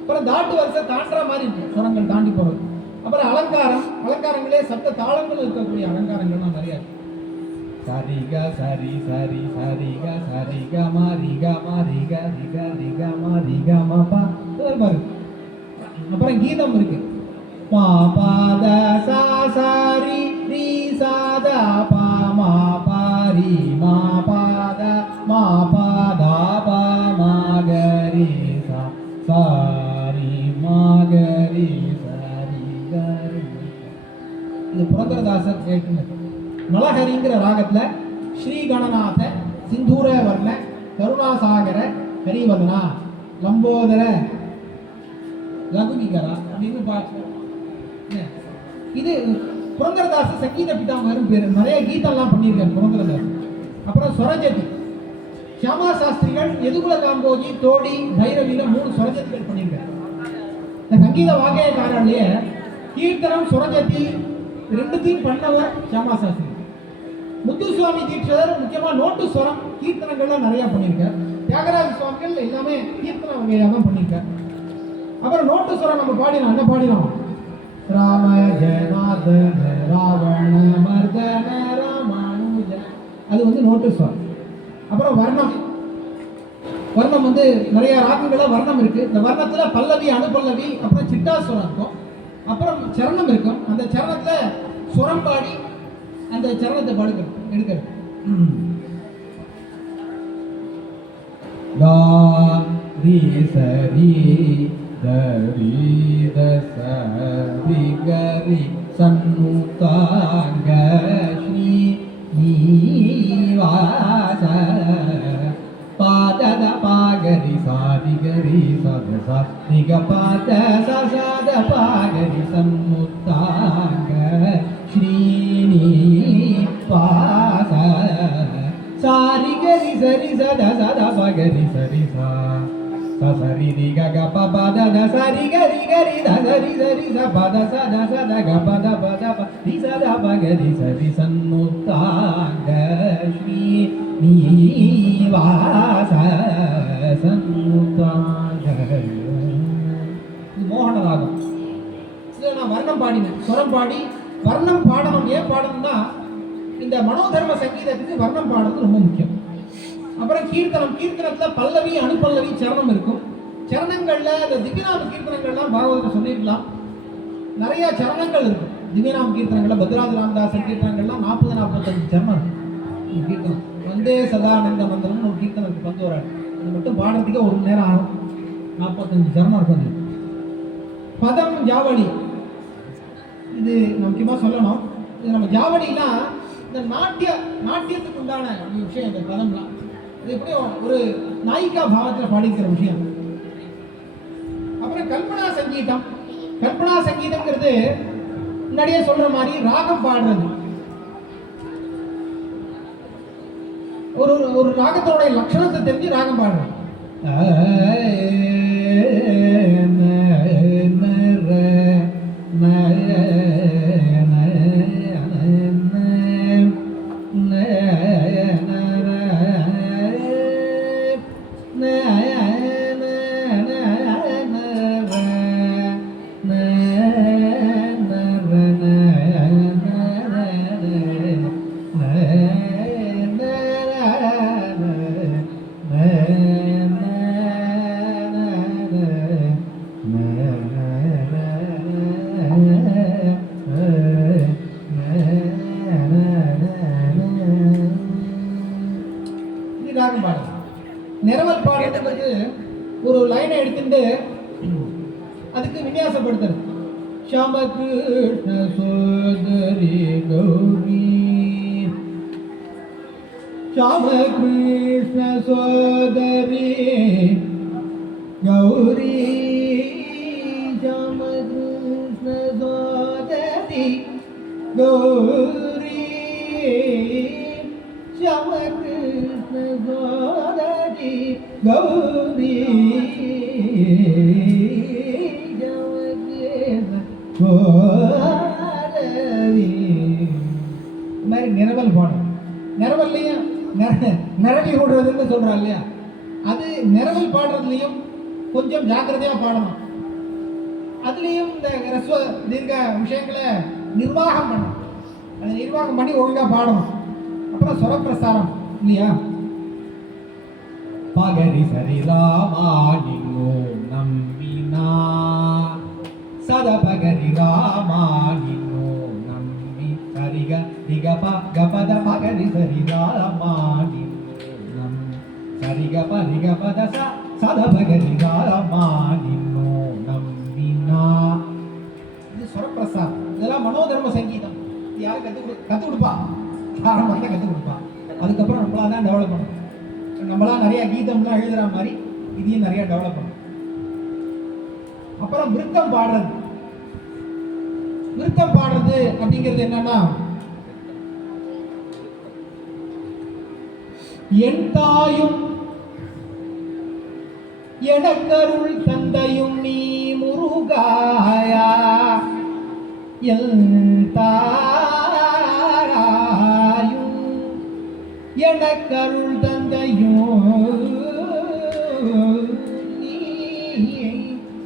அப்புறம் தாட்டு வரிசை தாண்டுற மாதிரி இருக்கு, சுரங்கள் தாண்டி போறது. அப்புறம் அலங்காரம். அலங்காரங்களே சப்த தாளங்கள் இருக்கக்கூடிய அலங்காரங்கள்லாம் நிறைய இருக்கு. சரி க சரி சரி சரி க சரி க ம ரி க ம ரி க ரி க ரி க ம ரி க ம ப பாரு. அப்புறம் கீதம் இருக்கு. பா பா த சா சா ரி ரி சா த பா மா பா ரி மா பா த மா பா த பா மா க ரி சா சா ரி மா க ரி சா ரி க ரி. இது புரந்தரதாசர் கேட்டுனது. மலஹரிங்கிற ராகத்துல ஸ்ரீ கணநாத சிந்தூர வர்ண கருணாசாகர ஹரிவதனா லம்போதர லகுமிகரா அப்படின்னு இது புரந்தரதாச சங்கீத பிதாமகர்னு பேரு. நிறைய கீதம்லாம் பண்ணியிருக்காரு புரந்தரதாசன். அப்புறம் ஸ்வரஜதி. ஷியாமா சாஸ்திரிகள் எதுகுல காம்போஜி தோடி பைரவியில 3 ஸ்வரஜதிகள் பண்ணியிருக்காரு. இந்த சங்கீத வாகையக்காரர்லயே கீர்த்தனம் ஸ்வரஜதி 2த்தையும் பண்ணவர் ஷியாமா சாஸ்திரி. முத்துசுவாமி தீட்சிதர் முக்கியமா நோட்டு ஸ்வரம் கீர்த்தனங்கள்ல நிறைய பண்ணியிருக்கார். தியாகராஜ சுவாமிகள் எல்லாமே கீர்த்தன வகையாக தான் பண்ணியிருக்கார். அப்புறம் நோட்டு ஸ்வரம் நம்ம பாடினோம். என்ன பாடினோம்? ராம ஜெயநாதன ராவண மர்தன ராமானுஜ. அது நோட்டு ஸ்வரம். அப்புறம் வர்ணம். வர்ணம் நிறைய ராகங்கள்ல வர்ணம் இருக்கு. இந்த வர்ணத்துல பல்லவி அனுபல்லவி அப்புறம் சிட்டாஸ்வரம் இருக்கும். அப்புறம் சரணம் இருக்கும். அந்த சரணத்துல சுரம் பாடி அந்த சரணத்தை பாடுக்கிறது எடுக்கிறது. கா ரி சரி த ரி த ச ரி க ரி சன்னுதாங்க ஸ்ரீ நீ வா ச பா த த பா க ரி சா ரி க ரி ச த ச ரி க பா த ச ச த பா க ரி சன்னுதாங்க சாரி கரி சரி சதா சதா பகரி சரி சா சரி ரி க க ப ப த த சரி கரி கரி த சரி சரி ச ப த ச த ச த க ப த ப த ப ரி ச த ப க ரி சரி சன்னுத்தாங்க ஸ்ரீ நீவாச சன்னுத்தாங்க. இது மோகன ராகம். இதில் நான் வர்ணம் பாடினேன், ஸ்வரம் பாடி வர்ணம் பாடணும். ஏன் பாடணும்னா இந்த மனோதர்ம சங்கீதத்துக்கு வர்ணம் பாடுறது ரொம்ப முக்கியம். அப்புறம் கீர்த்தனம், கீர்த்தனத்தில் பல்லவி அனுபல்லவி சரணம் இருக்கும். சரணங்கள்ல இந்த திவ்யநாம கீர்த்தனங்கள்லாம் பாகவதத்தில் சொல்லியிருக்கலாம். நிறைய சரணங்கள் இருக்கும் திவ்யநாம கீர்த்தனங்கள்ல. பத்ராஜ ராமதாசர் கீர்த்தனங்கள்லாம் 40-45 சரணம் இருக்கும். கீர்த்தனம் வந்தே சதானந்த மந்திரம்னு ஒரு கீர்த்தனம் இருக்கு, 10 வராது. அது மட்டும் பாடுறதுக்கே 1 மணி நேரம் ஆகும். 45 சரணம் இருக்கும். பதம் ஜாவளி இது முக்கியமாக சொல்லணும். இது நம்ம ஜாவளிலாம் இந்த நாட்டியத்துக்கு உண்டான விஷயம். இந்த பதம்லாம் இது எப்படியும் ஒரு நாயிகா பாவத்தில் பாடிக்கிற விஷயம். அப்புறம் கல்பனா சங்கீதம். கல்பனா சங்கீதம்ங்கிறது முன்னாடியே சொல்ற மாதிரி ராகம் பாடுறது. ஒரு ராகத்தோட லட்சணத்தை தெரிஞ்சு ராகம் பாடுறது. ராகம் பாடுறது. நிரவல் பாடுறதுக்கு ஒரு லைனை எடுத்துட்டு அதுக்கு விநியாசப்படுத்துறது. ஷாம கிருஷ்ண சோதரி கௌரி, ஷாம கிருஷ்ண சோதரி கௌரி, ஷாம கிருஷ்ண சோதரி கௌரி, ஷாம கிருஷ்ண சோதரி கௌரி, இந்த மாதிரி நிரவல் பாடம். நிரவல்லையும் நிரவி விடுறதுன்னு சொல்றா இல்லையா, அது நிரவல் பாடுறதுலையும் கொஞ்சம் ஜாக்கிரதையா பாடணும். அதுலேயும் இந்த ரஸ்வ தீர்க்க விஷயங்களை நிர்வாகம் பண்ணணும். அதை நிர்வாகம் பண்ணி ஒழுங்கா பாடணும். அப்புறம் சுரப்பிரசாரம் இல்லையா, பகரி சரி ராமா நின்னோ நம்பினா சத பகரி ராமா நின்னோ நம்பி சரிக திகப கபத பகரி சரி ராமா நின்னோ நம் சரிக பரிக பத சத பகரி ராமா நின்னோ நம்பினா. இது சுரப்பிரசாரம். இதெல்லாம் மனோதர்ம சங்கீதம். இது யாரும் கற்றுக் கொடுப்பா, ஆரம்பத்தில் கற்றுக் கொடுப்பா. அதுக்கப்புறம் நம்மளா தான் டெவலப் பண்ணணும். நம்மளாம் நிறைய கீதம்லாம் எழுதுற மாதிரி இதையும் நிறைய டெவலப் பண்ணணும். அப்புறம் விருத்தம் பாடுறது. விருத்தம் பாடுறது அப்படிங்கிறது என்னன்னா, என் தாயும் எனக்கருள் தந்தையும் நீ முருகாயா, என் தாயும் எனக்கருள் தந்தையும் நீ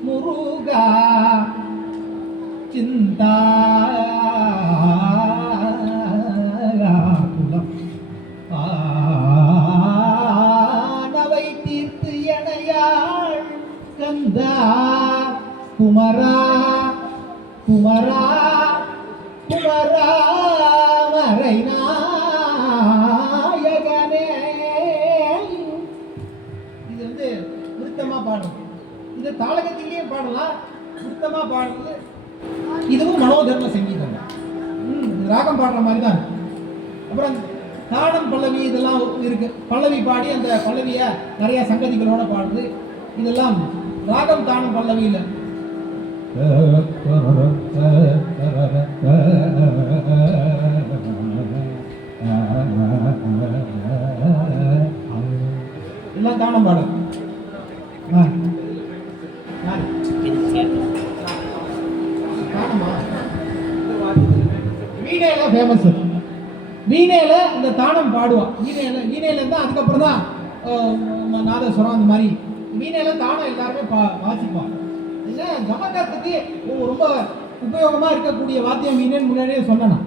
முருகா, சிந்தாகுலம் ஆனவை தீர்த்து எனையாள் கந்தா குமரா குமரா குமரா மறைநாயகனே. இது விருத்தமா பாடணும். இது தாளகத்திலேயே பாடலாம், விருத்தமா பாடுறது. இதுவும் மனோதர்ம சங்கீதம். ராகம் பாடுற மாதிரி தான். அப்புறம் தானம் பல்லவி இதெல்லாம் இருக்கு. பல்லவி பாடி அந்த பல்லவியை நிறைய சங்கதிகளோட பாடுறது. இதெல்லாம் ராகம் தானம் பல்லவி இல்லை. தானம் பாடு. வீணையில ஃபேமஸ். வீணையில இந்த தானம் பாடுவான். வீணையில தான் அதுக்கப்புறம் தான் நாதஸ்வரம் அந்த மாதிரி வீணையில தானம் எல்லாருமே வாசிப்பான். இல்லை கமகத்துக்கு ரொம்ப உபயோகமா இருக்கக்கூடிய வாத்தியம் வீணைன்னு முன்னாடியே சொன்னேன்.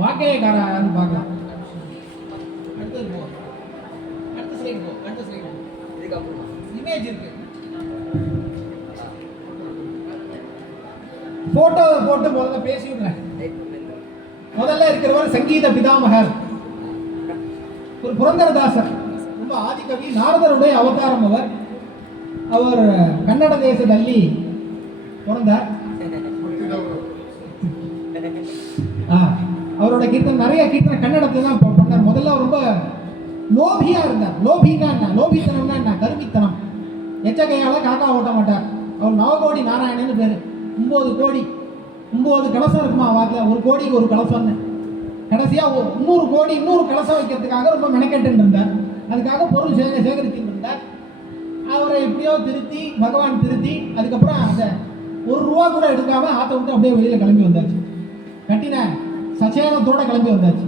வாக்கையக்காரன் பார்க்கலாம். அடுத்தது போ, அடுத்த ஸ்லைடு போ, அடுத்த ஸ்லைடு இதுக்கப்புறம் இமேஜ் இருக்கு. போட்டோ போட்டு முதல்ல பேசிவிடுறேன். முதல்ல இருக்கிறவர் சங்கீத பிதாமகர், ஒரு புரந்தரதாசர், ரொம்ப ஆதிகவி, நாரதருடைய அவதாரம் அவர். அவர் கன்னட தேசದಲ್ಲಿ பிறந்தார். அவரோட கீர்த்தனை நிறைய கீர்த்தனை கன்னடத்துல தான் பண்ணார். முதல்ல அவர் ரொம்ப லோபியா இருந்தார். லோபின்னா என்ன? லோபித்தனம்னா என்ன? கருமித்தனம். எச்சகையால காக்கா ஓட்ட மாட்டார். அவர் நவகோடி நாராயணன்னு பேரு. 9 கோடி 9 கலசம் இருக்குமா வாக்கில், 1 கோடிக்கு 1 கலசம்னு. கடைசியா 300 கோடி இன்னொரு கலசம் வைக்கிறதுக்காக ரொம்ப மெனக்கெட்டு இருந்தார். அதுக்காக பொருள் சேகரிச்சுட்டு இருந்தார். அவரை எப்படியோ திருத்தி பகவான் திருத்தி அதுக்கப்புறம் அந்த 1 ரூபா கூட எடுக்காம ஆற்ற விட்டு அப்படியே வெளியில கிளம்பி வந்தாச்சு. கட்டின சச்சேனத்தோட கிளம்பி வந்தாச்சு.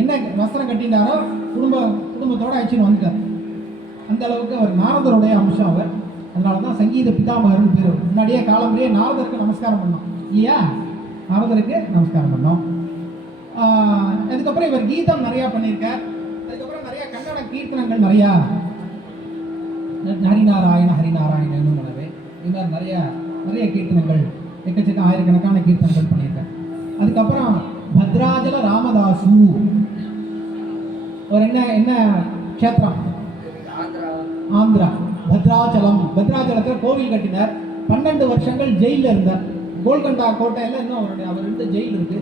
என்ன வஸ்திரம் கட்டினாரோ குடும்பத்தோட ஆச்சுன்னு வந்துட்டார். அந்த அளவுக்கு அவர் நாரதருடைய அம்சம் அவர். அதனால தான் சங்கீத பிதாமகர்னு பேர். முன்னாடியே காலம்பரியே நாரதருக்கு நமஸ்காரம் பண்ணோம் இல்லையா? நாரதருக்கு நமஸ்காரம் பண்ணோம். அதுக்கப்புறம் இவர் கீதம் நிறையா பண்ணியிருக்கார். அதுக்கப்புறம் நிறைய கன்னட கீர்த்தனங்கள் நிறையா, ஹரிநாராயண ஹரிநாராயணன்னு உணவே இது மாதிரி நிறைய கீர்த்தனங்கள், எக்கச்சக்க ஆயிரக்கணக்கான கீர்த்தனங்கள் பண்ணியிருக்கார். அதுக்கப்புறம் பத்ராஜல ராமதாசு ஒரு என்ன க்ஷேத்திரம்? ஆந்திரா பத்ராச்சலத்தில் கோவில் கட்டினார். 12 வருஷங்கள் ஜெயிலில் இருந்தார். கோல்கண்டா கோட்டையில் இன்னும் அவர் இருந்த ஜெயில் இருக்கு.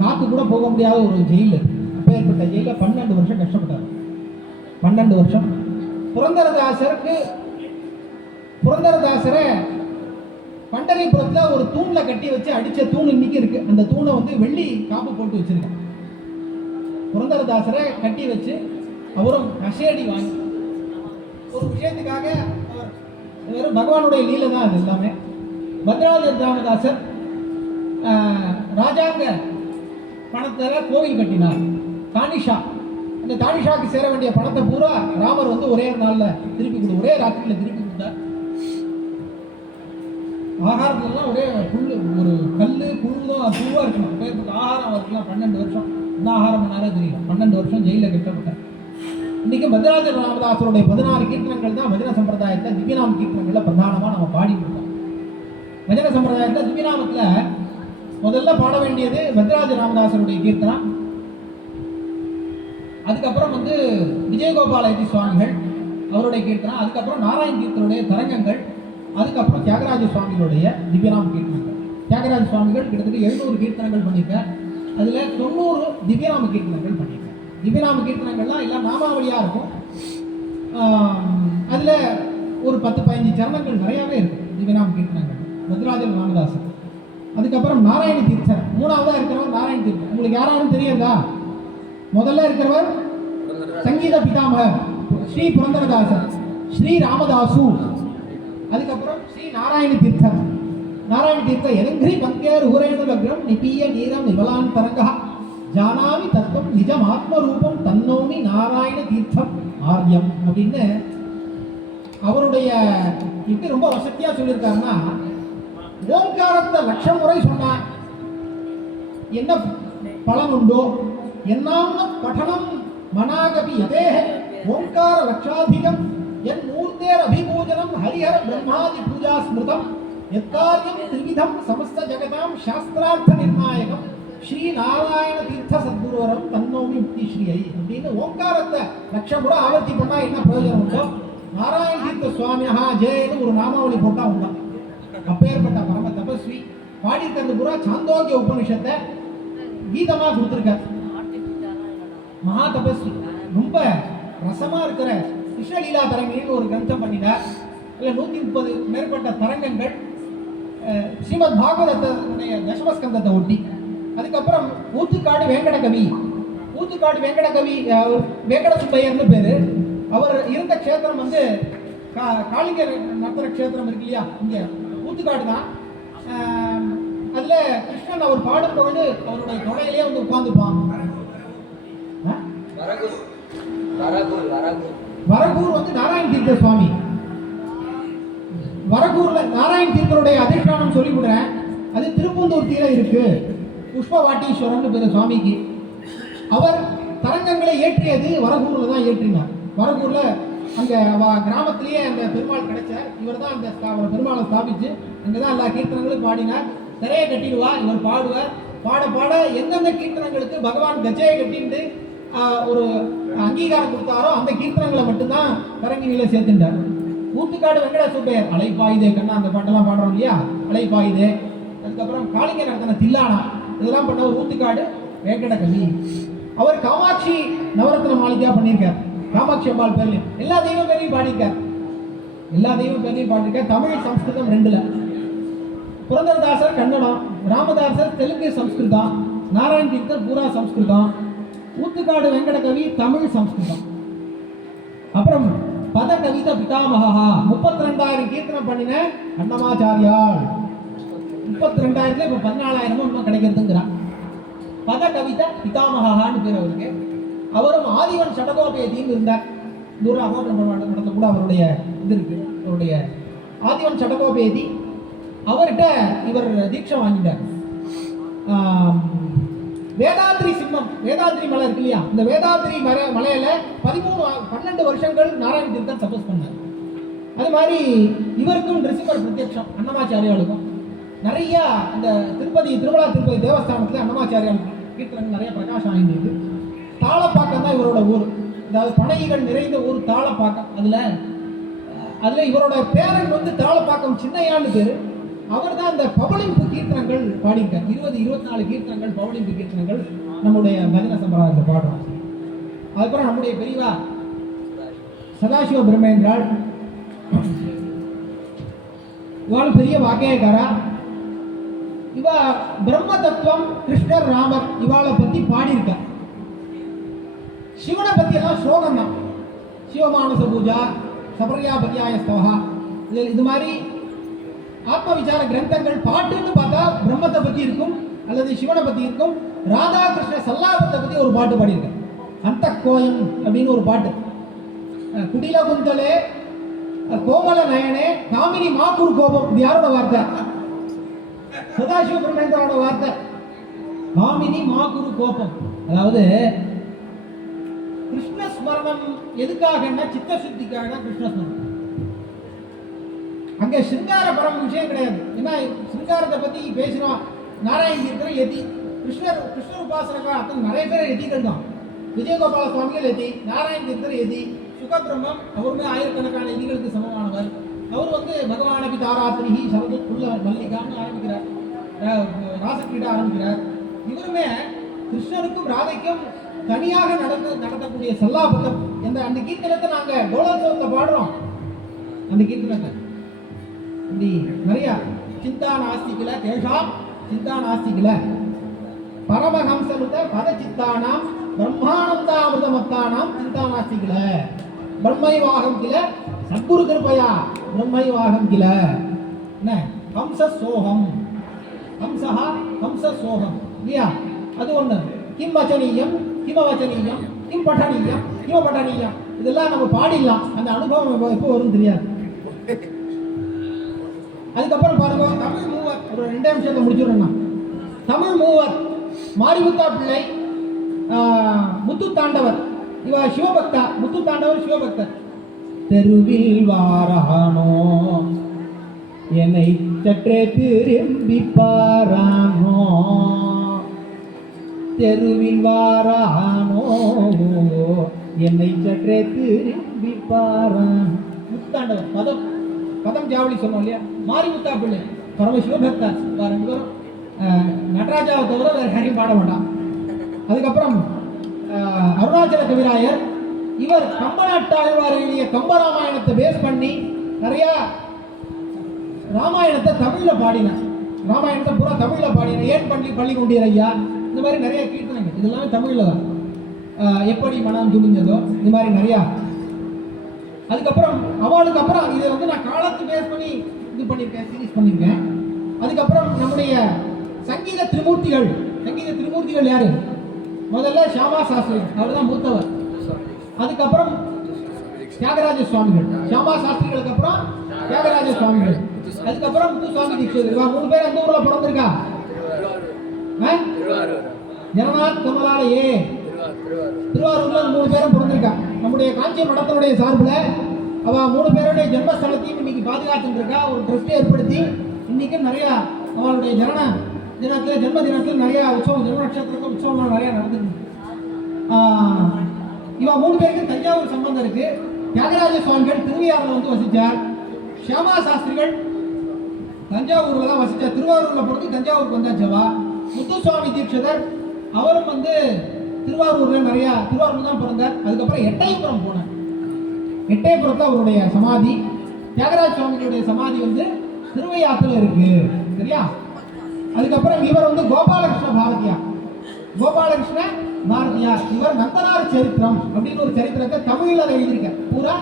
காத்து கூட போக முடியாத ஒரு ஜெயில் இருக்கு. அப்பேற்பட்ட ஜெயிலில் 12 வருஷம் கஷ்டப்பட்டார். 12 வருஷம். புரந்தரதாசரை பண்டரிபுரத்தில் ஒரு தூணில் கட்டி வச்சு அடித்த தூண் இன்னைக்கு இருக்கு. அந்த தூணை வெள்ளி காப்பு போட்டு வச்சிருக்காங்க. புரந்தரதாசரை கட்டி வச்சு அவரும் கஷேடி வாங்கி ஒரு விஷயத்துக்காக அவர் பகவானுடைய லீலை தான் அது எல்லாமே. பத்ராஜ ராமதாசர் ராஜாங்க பணத்தில் கோவில் கட்டினார். தானிஷா, அந்த தானிஷாக்கு சேர வேண்டிய பணத்தை பூரா ராமர் ஒரே நாளில் திருப்பி ஒரே ராத்திரியில் திருப்பி கொடுத்தார். ஆகாரத்துலாம் ஒரே புல், ஒரு கல் புழுதான் பூவா இருக்கணும். பேருக்கு ஆகாரம் இருக்கலாம். 12 வருஷம் என்ன ஆகாரம் பண்ணாரே தெரியல. 12 வருஷம் ஜெயிலில் கட்டப்பட்டார். இன்னைக்கு பத்ராஜ ராமதாசருடைய 16 கீர்த்தனங்கள் தான் பஜன சம்பிரதாயத்தில் திவ்யநாம கீர்த்தனங்கள்ல பிரதானமாக நம்ம பாடிட்டு இருக்கோம். பஜன சம்பிரதாயத்தில் திவ்யநாமத்தில் முதல்ல பாட வேண்டியது பத்ராஜ ராமதாசருடைய கீர்த்தனம். அதுக்கப்புறம் விஜயகோபாலயதி சுவாமிகள் அவருடைய கீர்த்தனம். அதுக்கப்புறம் நாராயண தீர்த்தருடைய தரங்கங்கள். அதுக்கப்புறம் தியாகராஜ சுவாமிகளுடைய திவ்யநாம கீர்த்தனங்கள். தியாகராஜ சுவாமிகள் கிட்டத்தட்ட 700 கீர்த்தனங்கள் பண்ணியிருக்கார். அதில் 90 திவ்யநாம கீர்த்தனங்கள் பண்ணியிருக்கார். திவ்யநாம கீர்த்தனங்கள்லாம் எல்லாம் நாமாவளியாக இருக்கும். அதில் ஒரு 10-15 சரணங்கள் நிறையாவே இருக்கும் திவ்யநாம கீர்த்தனங்கள். பத்ராஜ ராமதாசர். அதுக்கப்புறம் நாராயண தீர்த்தர் மூணாவதாக இருக்கிறவர் நாராயண தீர்த்தர். உங்களுக்கு யாராலும் தெரியாதா? முதல்ல இருக்கிறவர் சங்கீத பிதாமகர் ஸ்ரீ புரந்தரதாசர், ஸ்ரீ ராமதாசு. அதுக்கப்புறம் ஸ்ரீ நாராயண தீர்த்தர். நாராயண தீர்த்தர் எதங்கிரி பங்கேர் ஊரேணு லக்னம் நிபீய நீரம் நிவலான் தரங்கா ஜானாமி தத்துவம் நிஜம் ஆத்மரூபம் தன்னோமி நாராயண தீர்த்தம் ஆர்யம் அப்படின்னு அவருடைய இப்படி ரொம்ப வசதியா சொல்லியிருக்காருன்னா, ஓங்காரத்தை 1,00,000 முறை சொன்னா என்ன பலன் உண்டோ என்னாம்ன பఠனம் மனாகபி யதேஹ ஓங்கார லட்சாதிகம் என் மூர்த்தேர் அபிபூஜனம் ஹரிஹர பிரம்மாதி பூஜா ஸ்மிருதம் எத்தாரியம் திரிவிதம் சமஸ்த ஜகதாம் சாஸ்திரார்த்த நிர்ணாயகம் ஸ்ரீ நாராயண தீர்த்த சத்குருவரம் தன்னோமி முக்தி ஸ்ரீயை அப்படின்னு ஓங்காரத்தை 1,00,000 முறை ஆவர்த்தி பண்ணா என்ன பிரயோஜனம் உண்டோ? நாராயண தீர்த்த சுவாமியா ஜெயன்னு ஒரு நாமாவளி போட்டா உண்டா. அப்பேற்பட்ட பரம தபஸ்வி பாடியிருக்கிறது பூரா சாந்தோக்கிய உபனிஷத்தை கீதமா கொடுத்திருக்கார். மகா தபஸ்வி ரொம்ப ரசமா இருக்கிற கிருஷ்ணலீலா தரங்கின்னு ஒரு கிரந்தம் பண்ணினார். இல்லை 130 மேற்பட்ட தரங்கங்கள் ஸ்ரீமத் பாகவதத்துடைய தசமஸ்கந்தத்தை ஒட்டி. அதுக்கப்புறம் ஊத்துக்காடு வெங்கடகவி. ஊத்துக்காடு வெங்கடகவி வெங்கட சுப்பையர்னு பேரு. அவர் இருந்த க்ஷேத்திரம் வந்து காளிங்க நர்த்தன க்ஷேத்திரம் இருக்கு இல்லையா, இங்கே ஊத்துக்காடு தான். அதில் கிருஷ்ணன் அவர் பாடும் பொழுது அவருடைய தொடையிலேயே வந்து உட்காந்துப்பான். வரகூர் வந்து நாராயண தீர்த்த சுவாமி. வரகூர்ல நாராயண தீர்த்தருடைய அதிஷ்டானம் சொல்லிவிடுறேன். அது திருப்பந்தூர்த்தியில இருக்கு. புஷ்பவாட்டீஸ்வரன் பேரு சுவாமிக்கு. அவர் தரங்கங்களை ஏற்றியது வரகூர்ல தான் ஏற்றினார். வரகூர்ல அங்க கிராமத்திலேயே அந்த பெருமாள் கிடைச்சார். இவர் தான் அந்த பெருமாளை ஸ்தாபிச்சு அங்கதான் எல்லா கீர்த்தனங்களும் பாடினார். திரையை கட்டிடுவா, இவர் பாடுவார். பாட பாட எந்தெந்த கீர்த்தனங்களுக்கு பகவான் கஜையை கட்டிட்டு ஒரு அங்கீகாரம் கொடுத்தாரோ அந்த கீர்த்தனங்களை மட்டும்தான் தரங்கினியில சேர்த்துட்டார். ஊத்துக்காடு வெங்கட சுப்பையர் அலைப்பாயுதே கண்ணா, அந்த பாட்டெல்லாம் பாடுறோம் இல்லையா, அலைப்பாயுதே. அதுக்கப்புறம் காளிங்க நடத்தின தில்லானா, இதெல்லாம் பண்ண ஒரு ஊத்துக்காடு வேங்கட கவி. அவர் காமாட்சி நவரத்ன மாளிகையா பண்ணியிருக்கார். காமாட்சி அம்பாள் பேர்லையும் எல்லா தெய்வம் பேரையும் பாடியிருக்கார். எல்லா தெய்வம் பேரையும் பாடியிருக்கார். தமிழ் சம்ஸ்கிருதம் ரெண்டுல. புரந்தரதாசர் கன்னடம், ராமதாசர் தெலுங்கு சம்ஸ்கிருதம், நாராயண தீர்த்தர் பூரா சம்ஸ்கிருதம், ஊத்துக்காடு வெங்கட கவி தமிழ் சம்ஸ்கிருதம். அப்புறம் பத கவித பிதாமகா 32,000 கீர்த்தனம் பண்ணின அன்னமாச்சாரியால். 32,000 இப்ப 14,000 இன்னும் கிடைக்கிறதுங்கிறான். பத கவித பிதாமகான்னு பேர் அவருக்கு. அவரும் ஆதிவன் சடகோபேதின்னு இருந்தார். தூர அகோட்டம் கூட அவருடைய இது இருக்கு. அவருடைய ஆதிவன் சடகோபேதி அவர்கிட்ட இவர் தீட்சை வாங்கிட்டார். வேதாத்ரி சிம்மம், வேதாத்ரி மலை இருக்கு இல்லையா, இந்த வேதாத்ரி மலையில 12 வருஷங்கள் நாராயண தீர்த்தர் தபஸ் பண்ணார். அது மாதிரி இவருக்கும் ரிசிபர் பிரத்யக்ஷம் அன்னமாச்சாரியாளுக்கும் நிறைய இந்த திருமலா திருப்பதி தேவஸ்தானத்தில் அன்னமாச்சாரியாளுக்கும் கீர்த்தனங்கள் நிறைய பிரகாசம் ஆகிட்டு. தாளப்பாக்கம் தான் இவரோட ஊர். அதாவது பனைகள் நிறைந்த ஊர் தாளப்பாக்கம். அதுல இவரோட பேரன் வந்து தாளப்பாக்கம் சின்னையான்னு பேரு. அவர் தான் அந்த பவளிம்பு கீர்த்தனங்கள் பாடியிருக்கார். 24 கீர்த்தனங்கள் பவளிம்பு கீர்த்தனங்கள் நம்முடைய பஜன சம்பிரதாயத்தில் பாடுறோம். அதுக்கப்புறம் நம்முடைய பெரியவா சதாசிவ பிரம்மேந்திராள், இவாள் பெரிய வாக்கியக்காரா. இவ பிரம்ம தத்துவம், கிருஷ்ணர், ராமர் இவாளை பத்தி பாடியிருக்கார். சிவனை பத்தி எல்லாம் ஸ்லோகம் தான். சிவமானச பூஜா, சபர்யாபதியாய ஸ்தவஹா, இது மாதிரி ஆத்ம விசார கிரந்தங்கள். பாட்டுன்னு பார்த்தா பிரம்மத்தை பத்தி இருக்கும் அல்லது சிவனை பத்தி இருக்கும். ராதாகிருஷ்ண சல்லாபத்தை பத்தி ஒரு பாட்டு பாடியிருக்கேன். அந்த கோயம் அப்படின்னு ஒரு பாட்டு. குடில குந்தலே கோமல நயனே காமினி மாக்குரு கோபம். இது யாரோட வார்த்தை? சதாசிவ பிரம்மேந்திரோட வார்த்தை. காமினி மாக்குரு கோபம். அதாவது கிருஷ்ண ஸ்மரணம் எதுக்காகன்னா சித்த சுத்திக்காக தான் கிருஷ்ண ஸ்மரணம். அங்கே சிங்கார பரம் விஷயம் கிடையாது. ஏன்னா சிங்காரத்தை பத்தி பேசினோம். நாராயண தீர்த்தர் எதி, கிருஷ்ணர் உபாசனக்காக அத்தனை நிறைய பேர் எதிகள் தான். விஜயகோபால சுவாமிகள் எதி, நாராயண தீர்த்தர் எதி, சுகபிரம்மம் அவருமே ஆயிரக்கணக்கான எதிகளுக்கு சமமானவர். அவர் வந்து பகவானபி தாராத்திரிகி சரதுக்குள்ள மல்லிகான்னு ஆரம்பிக்கிறார், ராசக்கிரீடா ஆரம்பிக்கிறார். இவருமே கிருஷ்ணருக்கும் ராதைக்கும் தனியாக நடத்தக்கூடிய சல்லாபத்தம். அந்த கீர்த்தனத்தை நாங்க கோலோத்சவத்தை பாடுறோம். அந்த கீர்த்தனத்தை இப்படி நிறைய சிந்தா நாஸ்திகில தேஷாம் சிந்தா நாஸ்திகில பரமஹம்சனுத பத சித்தானாம் பிரம்மானந்தாமிருதமத்தானாம் சிந்தா நாஸ்திகில பிரம்மைவாகம் கில சத்குரு கிருபையா பிரம்மைவாகம் கில. என்ன ஹம்ச சோகம், ஹம்சஹா ஹம்ச சோகம் இல்லையா, அது ஒண்ணு. கிம் வச்சனீயம் கிம வச்சனீயம் கிம் பட்டனீயம் கிம பட்டனீயம் இதெல்லாம் நம்ம பாடிடலாம். அந்த அனுபவம் எப்போ வரும் தெரியாது. அதுக்கப்புறம் பாருங்க, தமிழ் மூவர் ஒரு 2 நிமிஷத்தை முடிச்சுடுறேன்னா. தமிழ் மூவர் மாரிமுத்தா பிள்ளை, முத்து தாண்டவர், இவ சிவபக்தா. முத்து தாண்டவர் சிவபக்தர். தெருவில் வாரானோ என்னை சற்றே திரும்பி பாரானோ, தெருவில் வாரானோ என்னை சற்றே திரும்பி பாரான். முத்தாண்டவர் பதம் ஜாவளி சொன்னோம் இல்லையா. மாரிமுத்தா பிள்ளை பரம சிவபக்தா. 2 பேரும் நடராஜாவை தவிர வேற யாரையும் பாட மாட்டான். அதுக்கப்புறம் அருணாச்சல கவிராயர், இவர் கம்பநாட்டாழ்வார் எழுதிய கம்பராமாயணத்தை பேஸ் பண்ணி நிறைய ராமாயணத்தை தமிழ்ல பாடினார். ராமாயணத்தை பூரா தமிழ்ல பாடினார். ஏன் பள்ளி கொண்டீர் ஐயா, இந்த மாதிரி நிறைய கீர்த்தனைகள் இதெல்லாமே தமிழ்ல தான். எப்படி மனம் துணிஞ்சதோ, இந்த மாதிரி நிறையா அதுக்கப்புறம் அவளுக்கு அப்புறம் இதை வந்து நான் காலத்து பேஸ் பண்ணி இது பண்ணியிருக்கேன், சீரிஸ் பண்ணியிருக்கேன். அதுக்கப்புறம் நம்முடைய சங்கீத திருமூர்த்திகள் யாரு? முதல்ல ஷியாமா சாஸ்திரி, அவர் தான் மூத்தவர். அதுக்கப்புறம் தியாகராஜ சுவாமிகள், ஷியாமா சாஸ்திரிகளுக்கு அப்புறம் தியாகராஜ சுவாமிகள், அதுக்கப்புறம் முத்துசுவாமி தீட்சிதர். 3 பேர் எந்த ஊர்ல பிறந்திருக்கா? ஜனநாத் கமலாலயே திருவாரூர்ல 3 பேரும் பிறந்திருக்கா. நம்முடைய காஞ்சி மடத்தினுடைய சார்பில் அவ 3 பேருடைய ஜென்மஸ்தலத்தையும் இன்னைக்கு பாதுகாத்துட்டு இருக்கா. ஒரு ட்ரஸ்ட் ஏற்படுத்தி இன்னைக்கு நிறைய அவளுடைய ஜென்ம தினத்துல நிறைய உற்சவம், ஜென்ம நட்சத்திரத்தில் உற்சவம்லாம் நிறைய நடந்துருக்கு. இவ 3 பேருக்கு தஞ்சாவூர் சம்பந்தம் இருக்கு. தியாகராஜ சுவாமிகள் திருவையாறுல வந்து வசிச்சார். ஷியாமா சாஸ்திரிகள் தஞ்சாவூர்ல தான் வசிச்சார். திருவாரூர்ல பிறந்து தஞ்சாவூருக்கு வந்தாச்சவா. முத்துசுவாமி தீட்சிதர் அவரும் வந்து திருவாரூர்ல தான் பிறந்தார். அதுக்கப்புறம் எட்டயபுரம் போனார். எட்டயபுரத்தில் அவருடைய சமாதி, தியாகராஜ சுவாமிகளுடைய சமாதி வந்து திருவையாத்துல இருக்கு. சரியா? அதுக்கப்புறம் இவர் வந்து கோபாலகிருஷ்ண பாரதியார். இவர் நந்தனார் சரித்திரம் அப்படின்னு ஒரு சரித்திரத்தை தமிழ்ல எழுதியிருக்கார். பூரா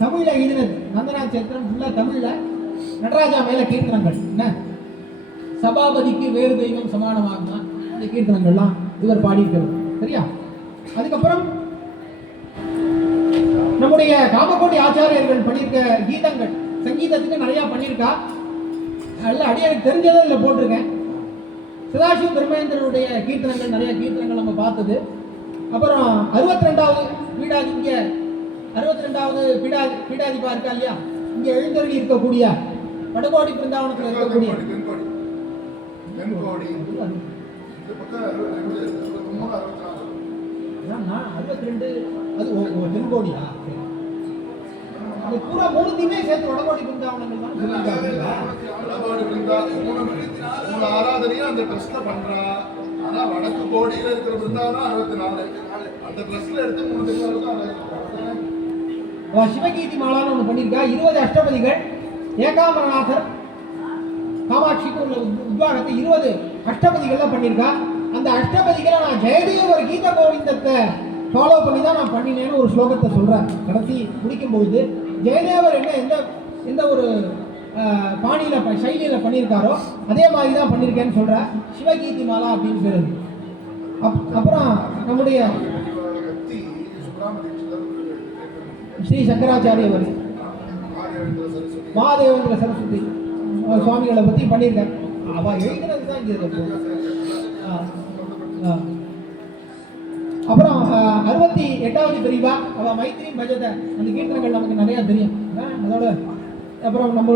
தமிழ்ல எழுதினது நந்தனார் சரித்திரம். ஃபுல்லா தமிழ்ல. நடராஜா மேல கீர்த்தனங்கள், என்ன சபாபதிக்கு வேறு தெய்வம் சமானமாகுமா, இந்த கீர்த்தனங்கள்லாம் இவர் பாடியிருக்கிறார். சரியா? அதுக்கப்புறம் நம்முடைய காமகோடி ஆச்சாரியர்கள் பண்ணியிருக்க கீதங்கள், சங்கீதத்துக்கு நிறைய பண்ணியிருக்கா. அதில் அடியனுக்கு தெரிஞ்சதை இதில் போட்டிருக்கேன். சதாசிவ பிரம்மேந்திரனுடைய கீர்த்தனங்கள், நிறைய கீர்த்தனங்கள் நம்ம பார்த்தது. அப்புறம் 62வது பீடாதி, இங்கே 62வது பீடாதிபா இருக்கா இல்லையா, இங்கே எழுந்தருளி இருக்கக்கூடிய வடகோடி பிருந்தாவனத்தில் இருக்கக்கூடிய தென்கோடியா, அது பூரா 3 சேர்த்து வடகோடி பிருந்தாவனங்கள் தான் ஆராதனையும் அந்த ட்ரஸ்ட்ல பண்றா. ஆனா வடக்கு கோடியில இருக்கிற பிருந்தாவனம் 64, அந்த ட்ரஸ்ட்ல எடுத்து 3 தினம் சிவகீதி மாலான்னு ஒன்று பண்ணியிருக்கா. 20 அஷ்டபதிகள், ஏகாம்பரநாதர் காமாட்சிக்கு உள்ள உத்வாகத்தை 20 அஷ்டபதிகள்லாம் பண்ணியிருக்கா. அந்த அஷ்டபதிகளை நான் ஜெயதேவர் கீத கோவிந்தத்தை ஃபாலோ பண்ணி தான் நான் பண்ணினேன்னு ஒரு ஸ்லோகத்தை சொல்கிறேன். கடைசி முடிக்கும்பொழுது ஜெயதேவர் எந்த ஒரு பாணியில் சைலியில் பண்ணியிருக்காரோ அதே மாதிரி தான் பண்ணியிருக்கேன்னு சொல்கிறேன். சிவகீதி மாலா அப்படின்னு பேர். அப்புறம் நம்முடைய ஸ்ரீ சங்கராச்சாரியவர், மகாதேவேந்திர சரஸ்வதி சுவாமிகளை பற்றி பண்ணியிருக்கேன். அவள் எழுதினது தான் இங்கே. அப்புறம் 68வது பிரிவா அவள் மைத்ரி பஜத, அந்த கீர்த்தனங்கள் நமக்கு நிறையா தெரியும். அதோட அப்புறம் நம்ம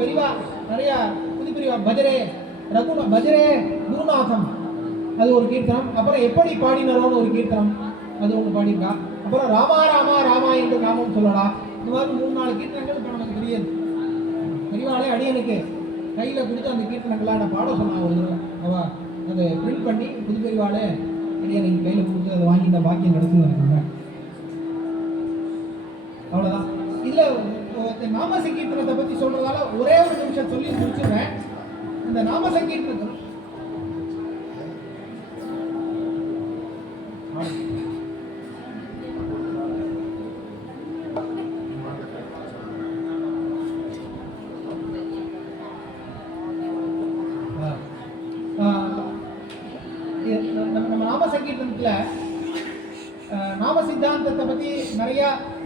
பிரிவா நிறையா புதுப்பிரிவா பஜரே குருநாதம், அது ஒரு கீர்த்தனம். அப்புறம் எப்படி பாடினரோன்னு ஒரு கீர்த்தனம், அது ஒன்று பாடியிருக்கா. அப்புறம் ராமா ராமா ராமா என்று நாமம் சொல்லலாம். இந்த மாதிரி 3-4 கீர்த்தனங்கள் இப்போ நமக்கு தெரியாது. பெரியவாளே அடியனுக்கு கையில் கொடுத்து அந்த கீர்த்தனங்களாக நான் பாட சொன்னான் ஒரு தடவை. அவள் அதை பிரிண்ட் பண்ணி புது பெரியவாளே அடியனுக்கு கையில் கொடுத்து அதை வாங்கி இந்த பாக்கியம் கிடைச்சு எனக்கு. அவ்வளோதான். இதில் நாம சங்கீர்த்தனத்தை பற்றி சொல்கிறதால ஒரே ஒரு நிமிஷம் சொல்லி முடிச்சுடுறேன். இந்த நாம சங்கீர்த்தனத்தை நம்ம நாம சங்கீர்த்தனத்தில் நாம சித்தாந்தத்தை பற்றி